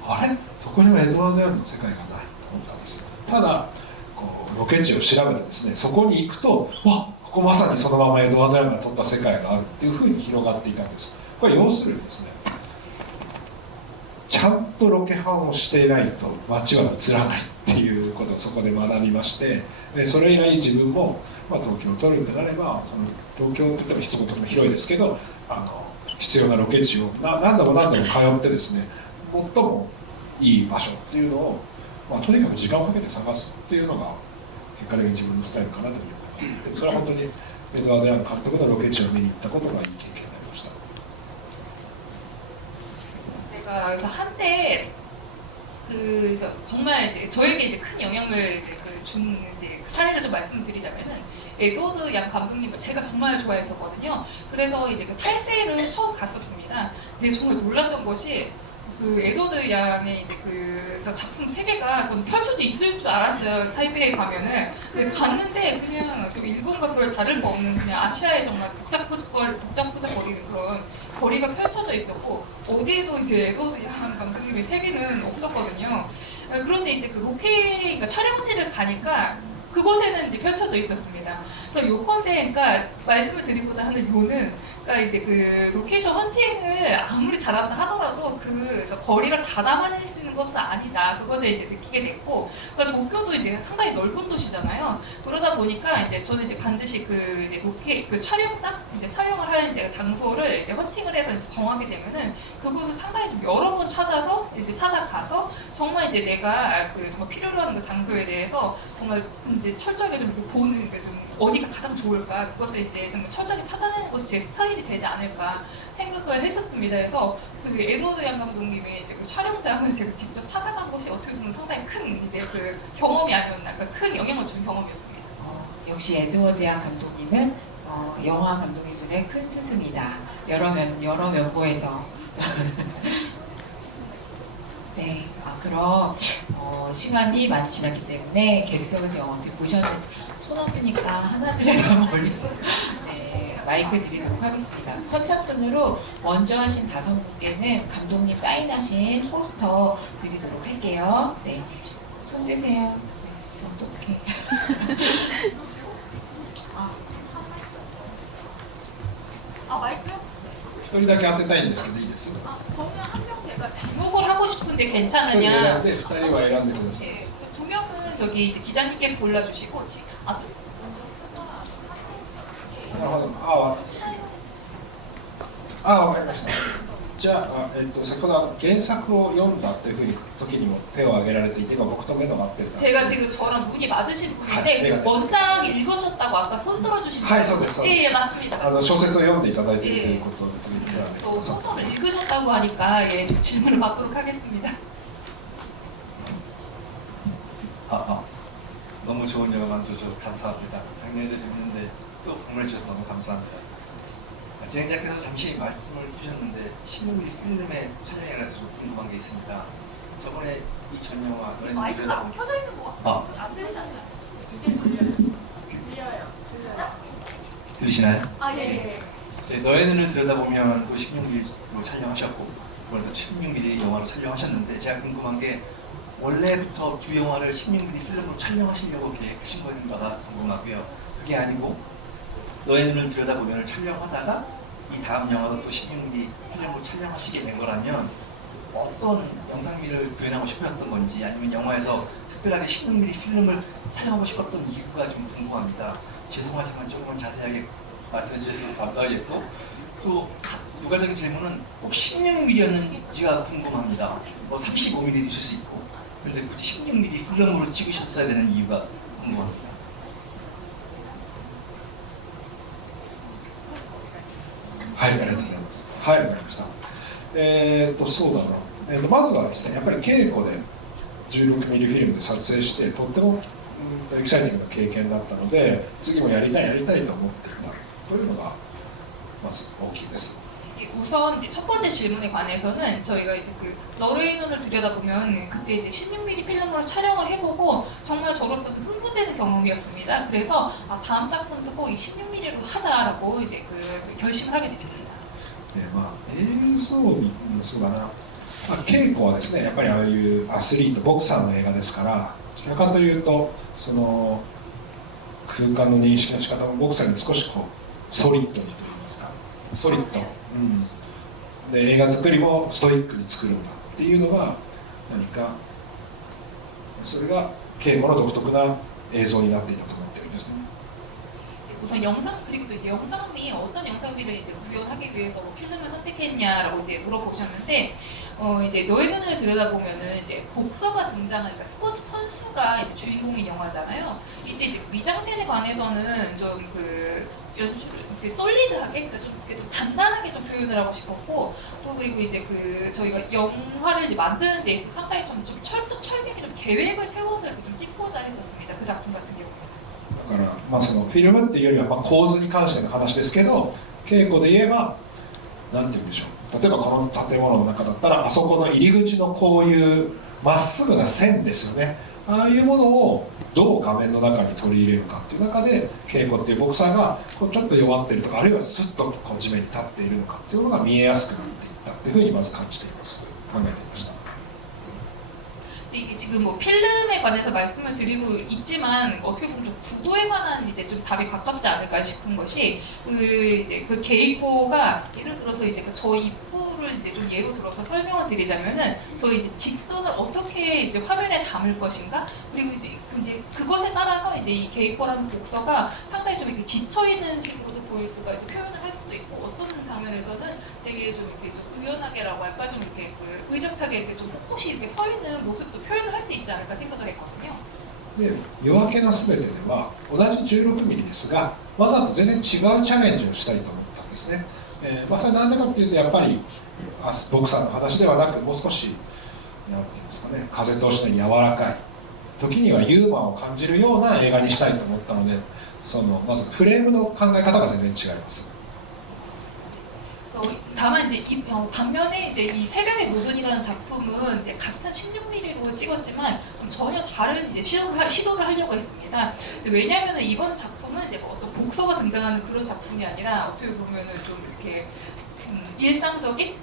あれどこにもエドワード・ヤンの世界がないと思ったんですよ。ただこうロケ地を調べてですね、そこに行くと、わっここまさにそのままエドワード・ヤンが撮った世界があるっていうふうに広がっていたんです。これ要するにですね、ちゃんとロケハンをしていないと街は映らないっていうことをそこで学びまして、それ以来自分も、東京を撮るんでなれば東京って言っても質もとても広いですけど、必要なロケ地を何度も通ってですね、最もいい場所っていうのを、とにかく時間をかけて探すっていうのが結果的に自分のスタイルかなというふうに思います。それは本当にエドワード・ヤン監督のロケ地を見に行ったことがいい経験になりました。 제가 그래서 한때 정말 이제 저에게 이제 큰 영향을 이제 준 이제 사례를 좀 말씀드리자면은 에드워드 양 감독님을 제가 정말 좋아했었거든요. 그래서 이제 탈세를 처음 갔었습니다. 근데 정말 놀랐던 것이 에드워드 양의 이제 그래서 작품 세 개가 저는 펼쳐져 있을 줄 알았어요. 타이베이에 가면은. 근데 갔는데 그냥 좀 일본과 별 다른 거 없는 그냥 아시아의 정말 복작복작거리는 그런 거리가 펼쳐져 있었고, 어디에도 이제 에드워드 양 감독님의 세계는 없었거든요. 그런데 이제 그 그러니까 촬영지를 가니까 그곳에는 이제 펼쳐져 있었습니다. 그래서 요컨대, 그러니까 말씀을 드리고자 하는 요는, 그러니까 이제 그 로케이션 헌팅을 아무리 잘한다 하더라도 그래서 거리가 다 담아낼 수 있는 것은 아니다. 그것을 이제 느끼게 됐고, 그러니까 도쿄도 이제 상당히 넓은 도시잖아요. 그러다 보니까 이제 저는 이제 반드시 그 촬영장, 이제 촬영을 하는 이제 장소를 이제 헌팅을 해서 이제 정하게 되면은 그곳을 상당히 좀 여러 번 찾아가서 정말 이제 내가 정말 필요로 하는 그 장소에 대해서 정말 이제 철저하게 좀 보는 게 좀 어디가 가장 좋을까, 그것을 이제 좀 철저하게 찾아내는 것이 제 스타일이 되지 않을까 생각을 했었습니다. 그래서 그 에드워드 양 감독님의 이제 그 촬영장을 제가 직접 찾아간 것이 어떻게 보면 상당히 큰 이제 그 경험이 아니었나, 그러니까 큰 영향을 준 경험이었습니다. 역시 에드워드 양 감독님은 영화 감독님들의 큰 스승이다. 여러 면보에서. 네, 그럼 시간이 많이 지났기 때문에 객석에서 영화 어떻게 보셨는지 손 없으니까 하나 둘셋 멀리서 마이크 드리도록 하겠습니다. 선착순으로 먼저 하신 5분께는 감독님 사인하신 포스터 드리도록 할게요. 네, 손 드세요. 네, 어떡해. 마이크요? 一人だけ当てたいんですけどいいですか？ 저는 한 명 제가 지목을 하고 싶은데 一人 괜찮으냐? 選んで2人は選んでください。 네, 두 명은 여기 이제 기자님께서 골라주시고, なるほど。わかりました。じゃあ、先ほど原作を読んだというふうに時にも手を挙げられていて、今僕と目の合ってるんです。 제가 지금 저랑 눈이 맞으신 분인데 네. 그 원작 읽으셨다고 아까 손 들어주신 분. はい、そうです。そうです。 예, 맞습니다. 小説を読んでいただいているということで、또 소설을 읽으셨다고 하니까 좀 질문을 받도록 하겠습니다. 너무 좋은 영화 만들어줘서 감사합니다. 작년에도 뵀는데 또 방문해주셔서 너무 감사합니다. 진행자께서 잠시 말씀을 해주셨는데 16mm 필름의 촬영에 대해서 궁금한 게 있습니다. 저번에 이 전 영화 마이크가 안 켜져 있는 것 같아요. 안 들리잖아요. 이제 들려요. 들리시나요? 예. 네, 너의 눈을 들여다보면 또 16mm로 촬영하셨고 이번에도 16mm 영화로 촬영하셨는데, 제가 궁금한 게 원래부터 두 영화를 16mm 필름으로 촬영하시려고 계획하신 건가가 궁금하고요. 그게 아니고 너의 눈을 들여다보면을 촬영하다가 이 다음 영화도 또 16mm 필름으로 촬영하시게 된 거라면 어떤 영상미를 구현하고 싶으셨던 건지, 아니면 영화에서 특별하게 16mm 필름을 촬영하고 싶었던 이유가 좀 궁금합니다. 죄송하지만 조금만 자세하게 말씀해 주셔서 감사하겠고, 또 부가적인 질문은 꼭 16mm였는지가 궁금합니다. 35mm도 있을 수 있고, 그런데 굳이 16mm 필름으로 찍으셨어야 되는 이유가 궁금합니다. はい、ありがとうございます。はい、わかりました。そうだな。まずはですね、やっぱり稽古で16ミリフィルムで撮影して、とってもエキサイティングな経験だったので、次もやりたいと思っているというのがまず大きいです。 우선 이제 첫 번째 질문에 관해서는 저희가 이제 그 너의 눈을 들여다보면 그때 이제 16mm 필름으로 촬영을 해보고 정말 저로서는 흥분되는 경험이었습니다. 그래서 다음 작품도 꼭 이 16mm로 하자라고 이제 그 결심을 하게 됐습니다. でまあ映像にそうだな、まあ、稽古はですねやっぱりああいうアスリートボクサーの映画ですから、どちらかというとその空間の認識の仕方もボクサーより少しこうソリッドにといいますか、ソリッド、で映画作りもストイックに作るんだっていうのが何かそれが稽古の独特な映像になっていたと思ってるんですね。 우선 영상 그리고 또 이제 영상미 어떤 영상미를 이제 구현하기 위해서 뭐 필름을 선택했냐라고 이제 물어보셨는데 이제 너의 눈을 들여다보면은 이제 복서가 등장하니까 스포츠 선수가 이제 주인공인 영화잖아요. 이때 이제 미장센에 관해서는 좀 그 연출을 이렇게 솔리드하게 그러니까 좀 단단하게 좀 표현을 하고 싶었고 또 그리고 이제 그 저희가 영화를 이제 만드는 데 있어서 상당히 좀 철저하게 좀 계획을 세워서 이렇게 좀 찍고자 했었습니다. 그 작품 같은 경우. だからまあそのフィルムっていうよりはまあ構図に関しての話ですけど、稽古で言えば何て言うんでしょう、例えばこの建物の中だったらあそこの入り口のこういうまっすぐな線ですよね、ああいうものをどう画面の中に取り入れるかっていう中で稽古っていうボクサーがこうちょっと弱っているとか、あるいはスッとこう地面に立っているのかっていうのが見えやすくなっていったっていうふうにまず感じています、考えていました。 이게 지금 뭐 필름에 관해서 말씀을 드리고 있지만 어떻게 보면 좀 구도에 관한 이제 좀 답이 가깝지 않을까 싶은 것이 그 게이코가 예를 들어서 이제 저 입구를 이제 좀 예로 들어서 설명을 드리자면은 저희 이제 직선을 어떻게 이제 화면에 담을 것인가 그리고 이제 그것에 따라서 이제 이 게이코라는 복서가 상당히 좀 이렇게 지쳐 있는 식으로도 보일 수가 있고 표현을 할 수도 있고 어떤 장면에서는 되게 좀 이렇게 좀 의연하게라고 할까 좀 이렇게 그 의젓하게 이렇게 좀 꼿꼿이 이렇게 서 있는 모습도 표현을 할 수 있지 않을까 생각을 했거든요. で夜明けのすべてでは同じ 16mm ですがわざと全然違うチャレンジをしたいと思ったんですね、まあ、それは何でかっていうとやっぱりボクサーの話ではなくもう少しなんていうんですかね、風通しの柔らかい時にはユーモアを感じるような映画にしたいと思ったのでまずフレームの考え方が全然違います。 다만 이제 반면에 이제 이 새벽의 노든이라는 작품은 이제 같은 16mm로 찍었지만 전혀 다른 이제 시도를 하려고 했습니다. 왜냐하면 이번 작품은 이제 어떤 복서가 등장하는 그런 작품이 아니라 어떻게 보면은 좀 이렇게 일상적인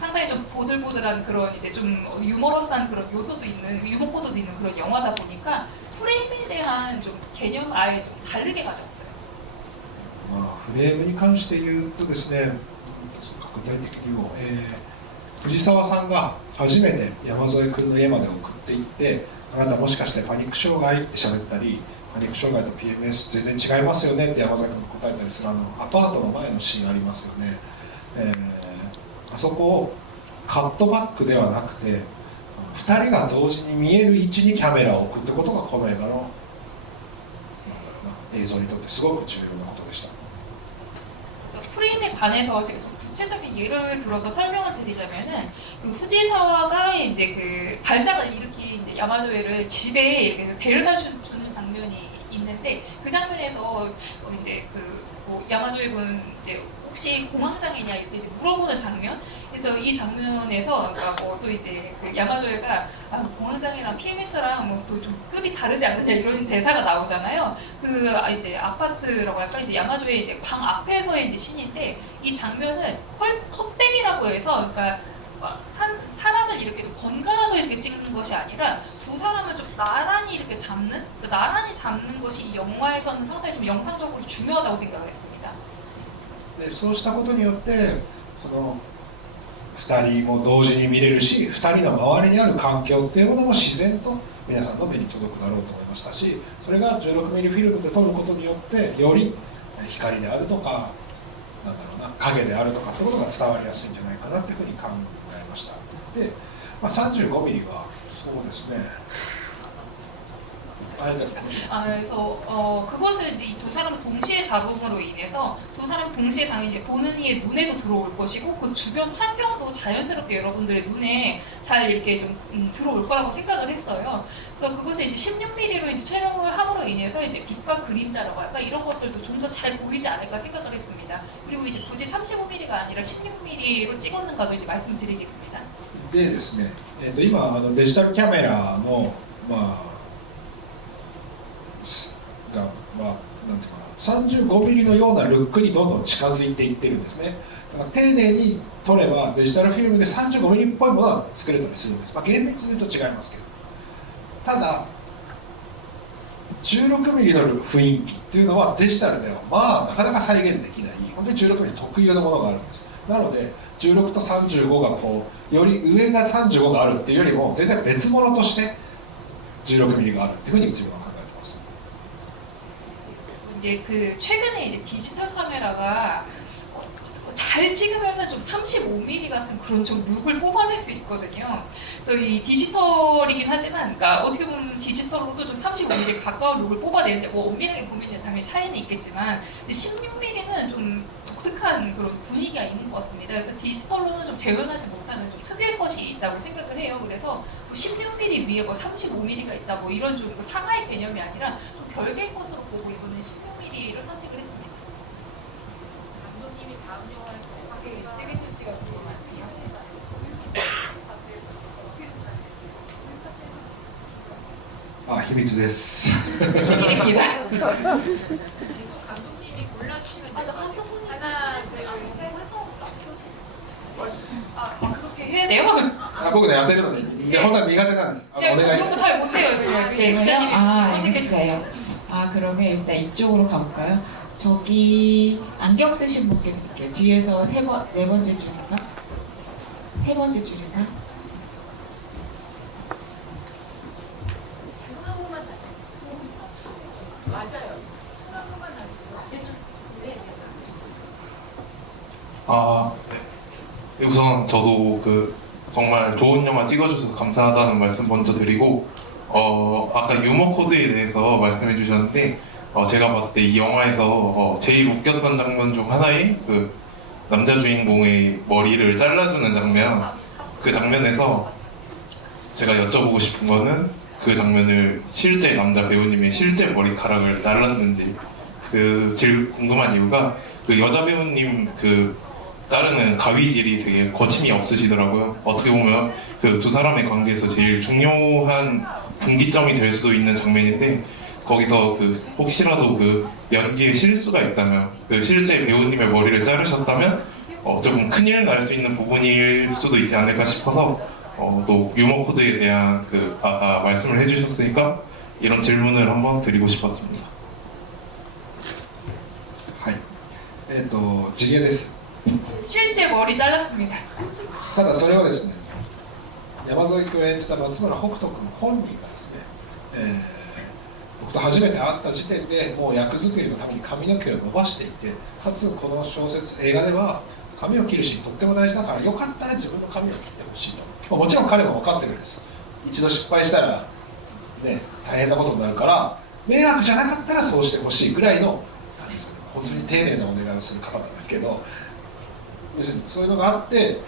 상당히 좀 보들보들한 그런 이제 좀 유머러스한 그런 요소도 있는 유머 코드도 있는 그런 영화다 보니까 프레임에 대한 좀 개념을 아예 좀 다르게 가져왔어요. まあ、フレームに関して言うとですね、具体的にも、藤沢さんが初めて山添君の家まで送っていってあなたもしかしてパニック障害って喋ったりパニック障害と PMS 全然違いますよねって山添君が答えたりするアパートの前のシーンありますよね、あそこをカットバックではなくて2人が同時に見える位置にキャメラを置くってことがこの映画の映像にとってすごく重要なことでした。 프레임에 관해서 제가 구체적인 예를 들어서 설명을 드리자면은 그 후지사와가 이제 그 발작을 일으킨 이제 야마조에를 집에 이렇게 데려다 주는 장면이 있는데 그 장면에서 이제 뭐 야마조에 군 이제 혹시 공황장애냐 이렇게 물어보는 장면. 그래서 이 장면에서 그러니까 또 이제 그 야마조에가 공황장애랑 PMS랑 뭐 또 좀 급이 다르지 않느냐 이런 대사가 나오잖아요. 그 이제 아파트라고 할까 이제 야마조의 이제 방 앞에서의 이제 신인데 이 장면은 컵백이라고 해서 그러니까 한 사람을 이렇게 좀 번갈아서 이렇게 찍는 것이 아니라 두 사람을 좀 나란히 이렇게 잡는 그 나란히 잡는 것이 이 영화에서는 상당히 좀 영상적으로 중요하다고 생각을 했습니다. でそうしたことによって2人も同時に見れるし2人の周りにある環境っていうものも自然と皆さんの目に届くだろうと思いましたしそれが 16mm フィルムで撮ることによってより光であるとかなんだろうな影であるとかそういうことが伝わりやすいんじゃないかなというふうに考えました。で、35mmはそうですねあれだよもちろん 그래서 그것을 이제 이 두 사람 동시에 잡음으로 인해서 두 사람 동시에 당연히 이제 보는 이의 눈에도 들어올 것이고 그 주변 환경도 자연스럽게 여러분들의 눈에 잘 이렇게 좀 들어올 거라고 생각을 했어요. 그래서 그것을 이제 16mm로 이제 촬영을 함으로 인해서 이제 빛과 그림자라고 할까 이런 것들도 좀 더 잘 보이지 않을까 생각을 했습니다. 그리고 이제 굳이 35mm가 아니라 16mm로 찍었는가도 이제 말씀드리겠습니다. でですね、今デジタルキャメラのがなんていうかな35ミリのようなルックにどんどん近づいていってるんですね。だから丁寧に撮ればデジタルフィルムで35ミリっぽいものが作れたりするんです。厳密に言うと違いますけど。ただ16ミリの雰囲気っていうのはデジタルではなかなか再現できない本当に16ミリ特有のものがあるんです。なので16と35がより上が35があるっていうよりも全然別物として16ミリがあるっていうふうに自分は考えてます。 이제 그 최근에 이제 디지털 카메라가 잘 찍으면은 좀 35mm 같은 그런 좀 룩을 뽑아낼 수 있거든요. 그래서 이 디지털이긴 하지만, 그러니까 어떻게 보면 디지털로도 좀 35mm 가까운 룩을 뽑아내는데 뭐 엄밀하게 보면 당연히 차이는 있겠지만, 16mm는 좀 독특한 그런 분위기가 있는 것 같습니다. 그래서 디지털로는 좀 재현하지 못하는 좀 특유의 것이 있다고 생각을 해요. 그래서 뭐 16mm 위에 뭐 35mm가 있다 뭐 이런 좀 상하의 개념이 아니라 좀 별개의 것으로 보고 이번에 16mm를 선택을 했습니다. 감독님이 다음 영화를 어떻게 찍으실지가 궁금하지요.秘密です 비밀입니다. 계속 감독님이 골라주시면 돼요. 하나, 그렇게 해야 돼요? 僕ね当てるのに本当は苦手なんです。お願い 그냥 し 그런 ま 거 す。 잘 못해요. 그냥 기자님이 선택해주세요. 알겠어요. 그러면 일단 이쪽으로 가볼까요? 저기 안경 쓰신 분께 드릴게요. 뒤에서 네 번째 줄인가? 세 번째 줄인가? 손한 번만 다시. 맞아요. 손한 번만 다시. 네. 네, 우선 저도 그 정말 좋은 영화 찍어주셔서 감사하다는 말씀 먼저 드리고 아까 유머 코드에 대해서 말씀해 주셨는데 제가 봤을 때 이 영화에서 제일 웃겼던 장면 중 하나인 그 남자 주인공의 머리를 잘라주는 장면 그 장면에서 제가 여쭤보고 싶은 거는 그 장면을 실제 남자 배우님의 실제 머리카락을 잘랐는지 그 제일 궁금한 이유가 그 여자 배우님 그 자르는 가위질이 되게 거침이 없으시더라고요. 어떻게 보면 그 두 사람의 관계에서 제일 중요한 분기점이 될 수 있는 장면인데 거기서 그 혹시라도 그 연기에 실수가 있다면 그 실제 배우님의 머리를 자르셨다면 조금 큰일 날 수 있는 부분일 수도 있지 않을까 싶어서 또 유머 코드에 대한 그 아까 말씀을 해주셨으니까 이런 질문을 한번 드리고 싶었습니다. はい。地毛です。 실제 머리 잘랐습니다. ただそれはですね、山添君を演じた松村北斗君本人がですね、僕と初めて会った時点でもう役作りのために髪の毛を伸ばしていて、かつこの小説映画では髪を切るシーンとっても大事だからよかったら自分の髪を切ってほしいと。もちろん彼も分かってるんです。一度失敗したら、ね、大変なことになるから迷惑じゃなかったらそうしてほしいぐらいのなんですかね、本当に丁寧なお願いをする方なんですけど、要するにそういうのがあって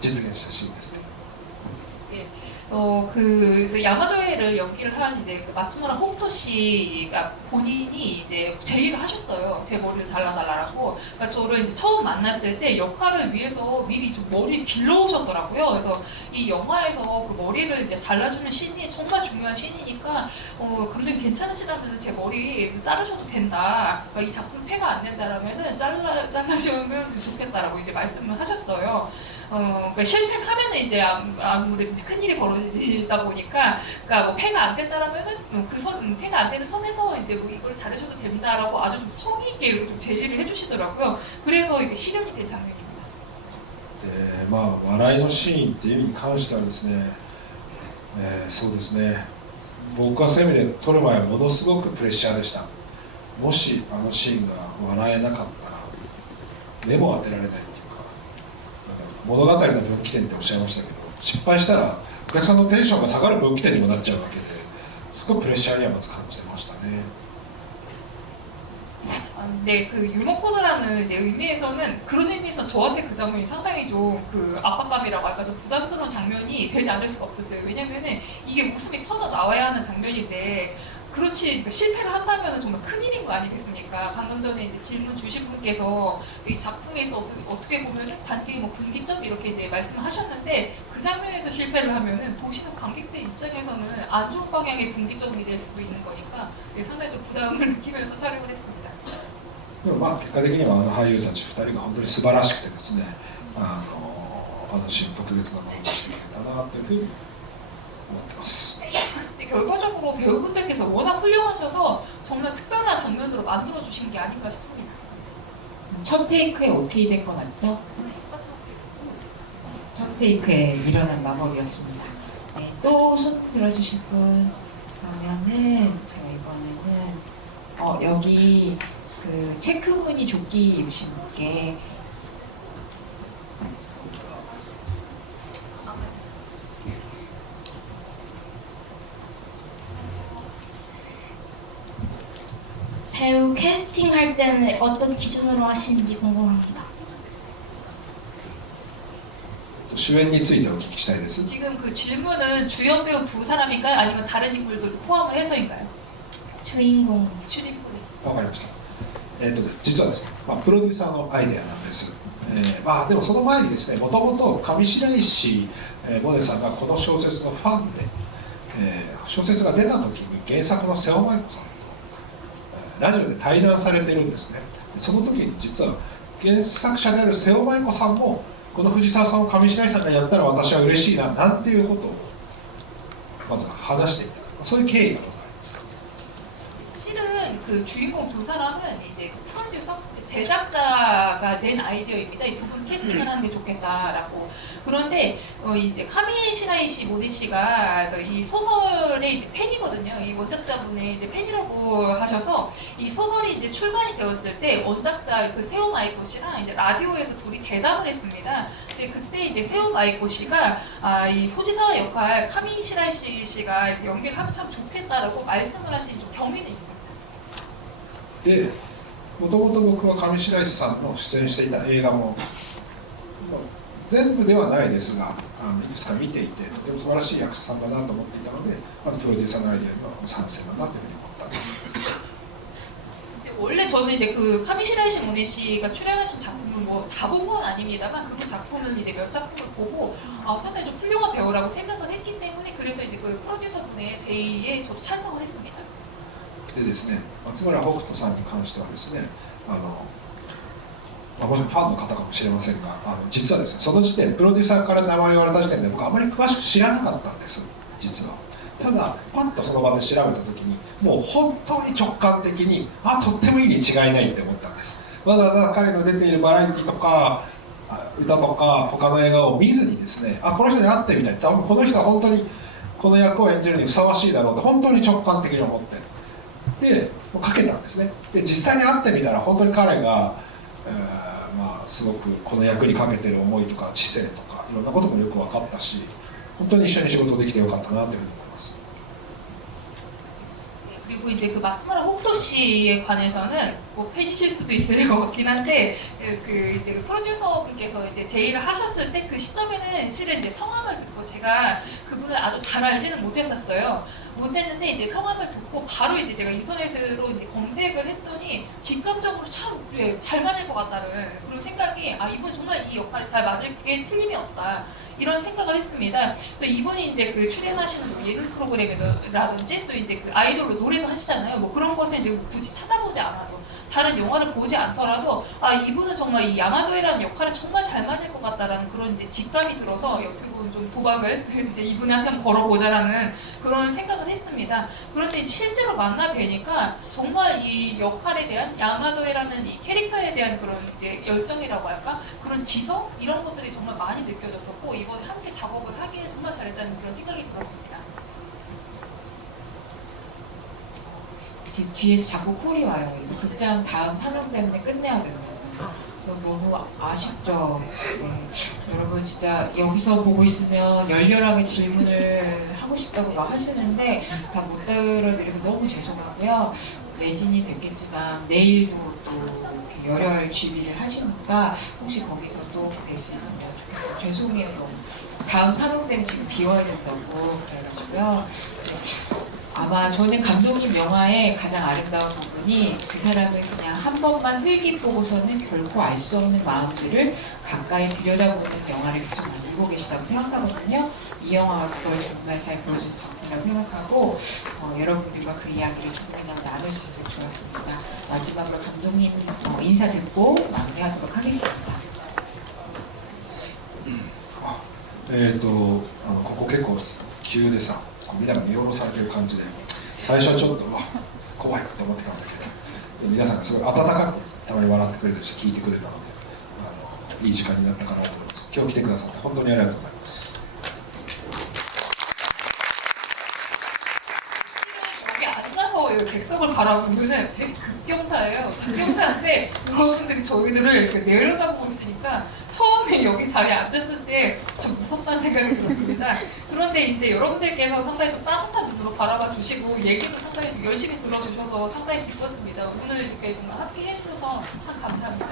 実現したシーンですね。 그래서 야마조에를 연기를 한 이제 그 마츠무라 호토 씨가 본인이 이제 제의를 하셨어요. 제 머리를 잘라달라고. 그러니까 저를 이제 처음 만났을 때 역할을 위해서 미리 좀 머리를 길러오셨더라고요. 그래서 이 영화에서 그 머리를 이제 잘라주는 씬이 정말 중요한 씬이니까 감독님 괜찮으시다면 제 머리 자르셔도 된다. 그러니까 이 작품 폐가 안 된다라면은 잘라시면 좋겠다라고 이제 말씀을 하셨어요. 그러니까 실패하면은 이제 아무래도 큰일이 벌어지다 보니까, 그러니까 뭐 폐가 안 된다라면은 폐가 안 되는 선에서 이제 뭐 이걸 잘하셔도 된다라고 아주 좀 성의 있게 좀 제의를 해주시더라고요. 그래서 이게 실현이 된 장면입니다. 笑いのシーンっていう意味に関してはですね、そうですね、僕はそういう意味で撮る前はものすごくプレッシャーでした。もしあのシーンが笑えなかったら目も当てられない。 物語の分岐点っておっしゃいましたけど、失敗したらお客さんのテンションが下がる分岐点にもなっちゃうわけで、そごくプレッシャーにはまず感じてましたね。 네, 그 유머 코드라는 이제 의미에서는 그런 의미에서 저한테 그 장면이 상당히 좀 그 압박감이라고 할까 좀 부담스러운 장면이 되지 않을 수가 없었어요. 왜냐면은 이게 웃음이 터져 나와야 하는 장면인데 그렇지 실패를 한다면 정말 큰일인 거 아니겠습니까? 방금 전에 이제 질문 주신 분께서 이 작품에서 어떻게 보면 관객의 뭐 분기점 이렇게 이제 말씀하셨는데 그 장면에서 실패를 하면은 보시는 관객들 입장에서는 안 좋은 방향의 분기점이 될 수도 있는 거니까 상당히 좀 부담을 느끼면서 촬영을 했습니다. でもまあ結果的には俳優たち2人が本当に素晴らしくてですね、私の特別なものをしてくれたなというふうに思ってます。 근데 결과적으로 배우분들께서 워낙 훌륭하셔서 정말 특별한 장면으로 만들어 주신 게 아닌가 싶습니다. 첫 테이크에 오케이 된 거 맞죠? 첫 테이크에 일어난 마법이었습니다. 네, 또 손 들어주실 분 그러면은 제가 이번에는 여기 그 체크무늬 조끼 입으신 분께 배우 캐스팅할 때는 어떤 기준으로 하시는지 궁금합니다. 主演についてお聞きしたいです。 지금 그 질문은 주연 배우 두 사람인가요? 아니면 다른 인물들 포함을 해서인가요? 주인공. 주인공. わかりました。実はですね、プロデューサーのアイデアなんです。でもその前にですね、もともと上白石萌音さんがこの小説のファンで、小説が出た時に原作の瀬尾舞子さんとラジオで対談されてるんですね。その時に実は原作者である瀬尾舞子さんもこの藤沢さんを上白石さんがやったら私は嬉しいななんていうことをまず話していた、そういう経緯がございます。 실은 그 주인공 두 사람은 이제 프로듀서, 제작자가 낸 아이디어입니다. 이 두 분 캐스팅을 하는 게 좋겠다라고. 그런데 이제 카미 시라이시 모디 씨가 이 소설의 이제 팬이거든요. 이 원작자분의 이제 팬이라고 하셔서 이 소설이 이제 출간이 되었을 때 원작자 그 세오 마이코 씨랑 이제 라디오에서 둘이 대담을 했습니다. 근데 그때 이제 세오 마이코 씨가 이 소지사 역할 카미 시라이시 씨가 연기를 하면 참 좋겠다라고 말씀을 하신 좀 경위는 있습니다. で、もともと僕は上白石さんの出演していた映画も全部ではないですが、いくつか見ていて、とても素晴らしい役者さんだなと思っていたので、まずプロデューサーのアイデアには賛成だなというふうに思ったんです。 원래 저는 이제 그 카미시라이시 모니 씨가 출연하신 작품을 뭐 다 본 건 아닙니다만 그 작품은 이제 몇 작품을 보고 상당히 좀 훌륭한 배우라고 생각을 했기 때문에 그래서 이제 그 프로듀서 분의 제의에 저도 찬성을 했습니다. でですね、松村北斗さんに関してはですね、もちろんファンの方かもしれませんが、実はですね、その時点、プロデューサーから名前を言われた時点で僕あまり詳しく知らなかったんです、実は。ただ、パッとその場で調べた時に、もう本当に直感的に、とってもいいに違いないって思ったんです。わざわざ彼の出ているバラエティとか、歌とか、他の映画を見ずにですね、この人に会ってみたい、多分この人が本当にこの役を演じるにふさわしいだろうって、本当に直感的に思って。 でかけたんですね。で実際に会ってみたら本当に彼が、すごくこの役にかけてる思いとか知性とかいろんなこともよく分かったし、本当に一緒に仕事できてよかったなというふうに思います。 그리고 이제 그 마츠마라 호토 씨에 관해서는 뭐 팬이실 수도 있을 것 같긴 한데 이제 그 프로듀서 분께서 이제 제의를 하셨을 때 그 시점에는 실은 이제 성함을 듣고 제가 그분을 아주 잘 알지는 못했었어요. 못했는데 이제 성함을 듣고 바로 이제 제가 인터넷으로 이제 검색을 했더니 직감적으로 참 잘 맞을 것 같다는 그런 생각이 이분 정말 이 역할에 잘 맞을 게 틀림이 없다. 이런 생각을 했습니다. 그래서 이분이 이제 그 출연하시는 뭐 예능 프로그램이라든지 또 이제 그 아이돌로 노래도 하시잖아요. 뭐 그런 것에 이제 굳이 찾아보지 않아도 다른 영화를 보지 않더라도 이분은 정말 이 야마조이라는 역할에 정말 잘 맞을 것 같다라는 그런 이제 직감이 들어서 어떻게 보면 좀 도박을 이제 이분한테 한번 걸어보자라는 그런 생각을 했습니다. 그런데 실제로 만나 뵈니까 정말 이 역할에 대한 야마조이라는 이 캐릭터에 대한 그런 이제 열정이라고 할까 그런 지성 이런 것들이 정말 많이 느껴졌었고 이번에 함께 작업을 하기에 정말 잘했다는 그런 생각이 들었습니다. 뒤에서 자꾸 콜이 와요. 그래서 극장 다음 상영 때문에 끝내야 되는 거예요. 그래서 너무 아쉽죠. 네. 여러분 진짜 여기서 보고 있으면 열렬하게 질문을 하고 싶다고 막 하시는데 다 못 들어드리고 너무 죄송하고요. 매진이 됐겠지만 내일도 또 이렇게 열혈 GB를 하시니까 혹시 거기서 또 뵐 수 있으면 좋겠어요. 죄송해요. 너무. 다음 상영 때는 지금 비워야 된다고 그래가지고요. 아마 저는 감독님 영화의 가장 아름다운 부분이 그 사람을 그냥 한 번만 흘기 보고서는 결코 알 수 없는 마음들을 가까이 들여다보는 영화를 계속 만들고 계시다고 생각하거든요. 이 영화가 그걸 정말 잘 보여준 작품이라고 생각하고 여러분들과 그 이야기를 조금이나마 나눌 수 있어서 좋았습니다. 마지막으로 감독님 인사 듣고 마무리하도록 하겠습니다. ここ結構急でさ、みんなが見下ろされてる感じで、最初はちょっと怖いと思ってたんだけど、皆さんがすごい温かくたまに笑ってくれてるし、聞いてくれたので、いい時間になったかなと思います。今日来てくださって本当にありがとうございます。 여기 앉아서 여기 객석을 바라보면은 되게 극경사예요. 극경사인데 여러분들이 저희들을 이렇게 내려다보고 있으니까 처음에 여기 자리에 앉았을 때 좀 무섭다는 생각이 들었습니다. 그런데 이제 여러분들께서 상당히 좀 따뜻한 눈으로 바라봐 주시고 얘기도 상당히 열심히 들어주셔서 상당히 기뻤습니다. 오늘 이렇게 정말 함께 해주셔서 참 감사합니다.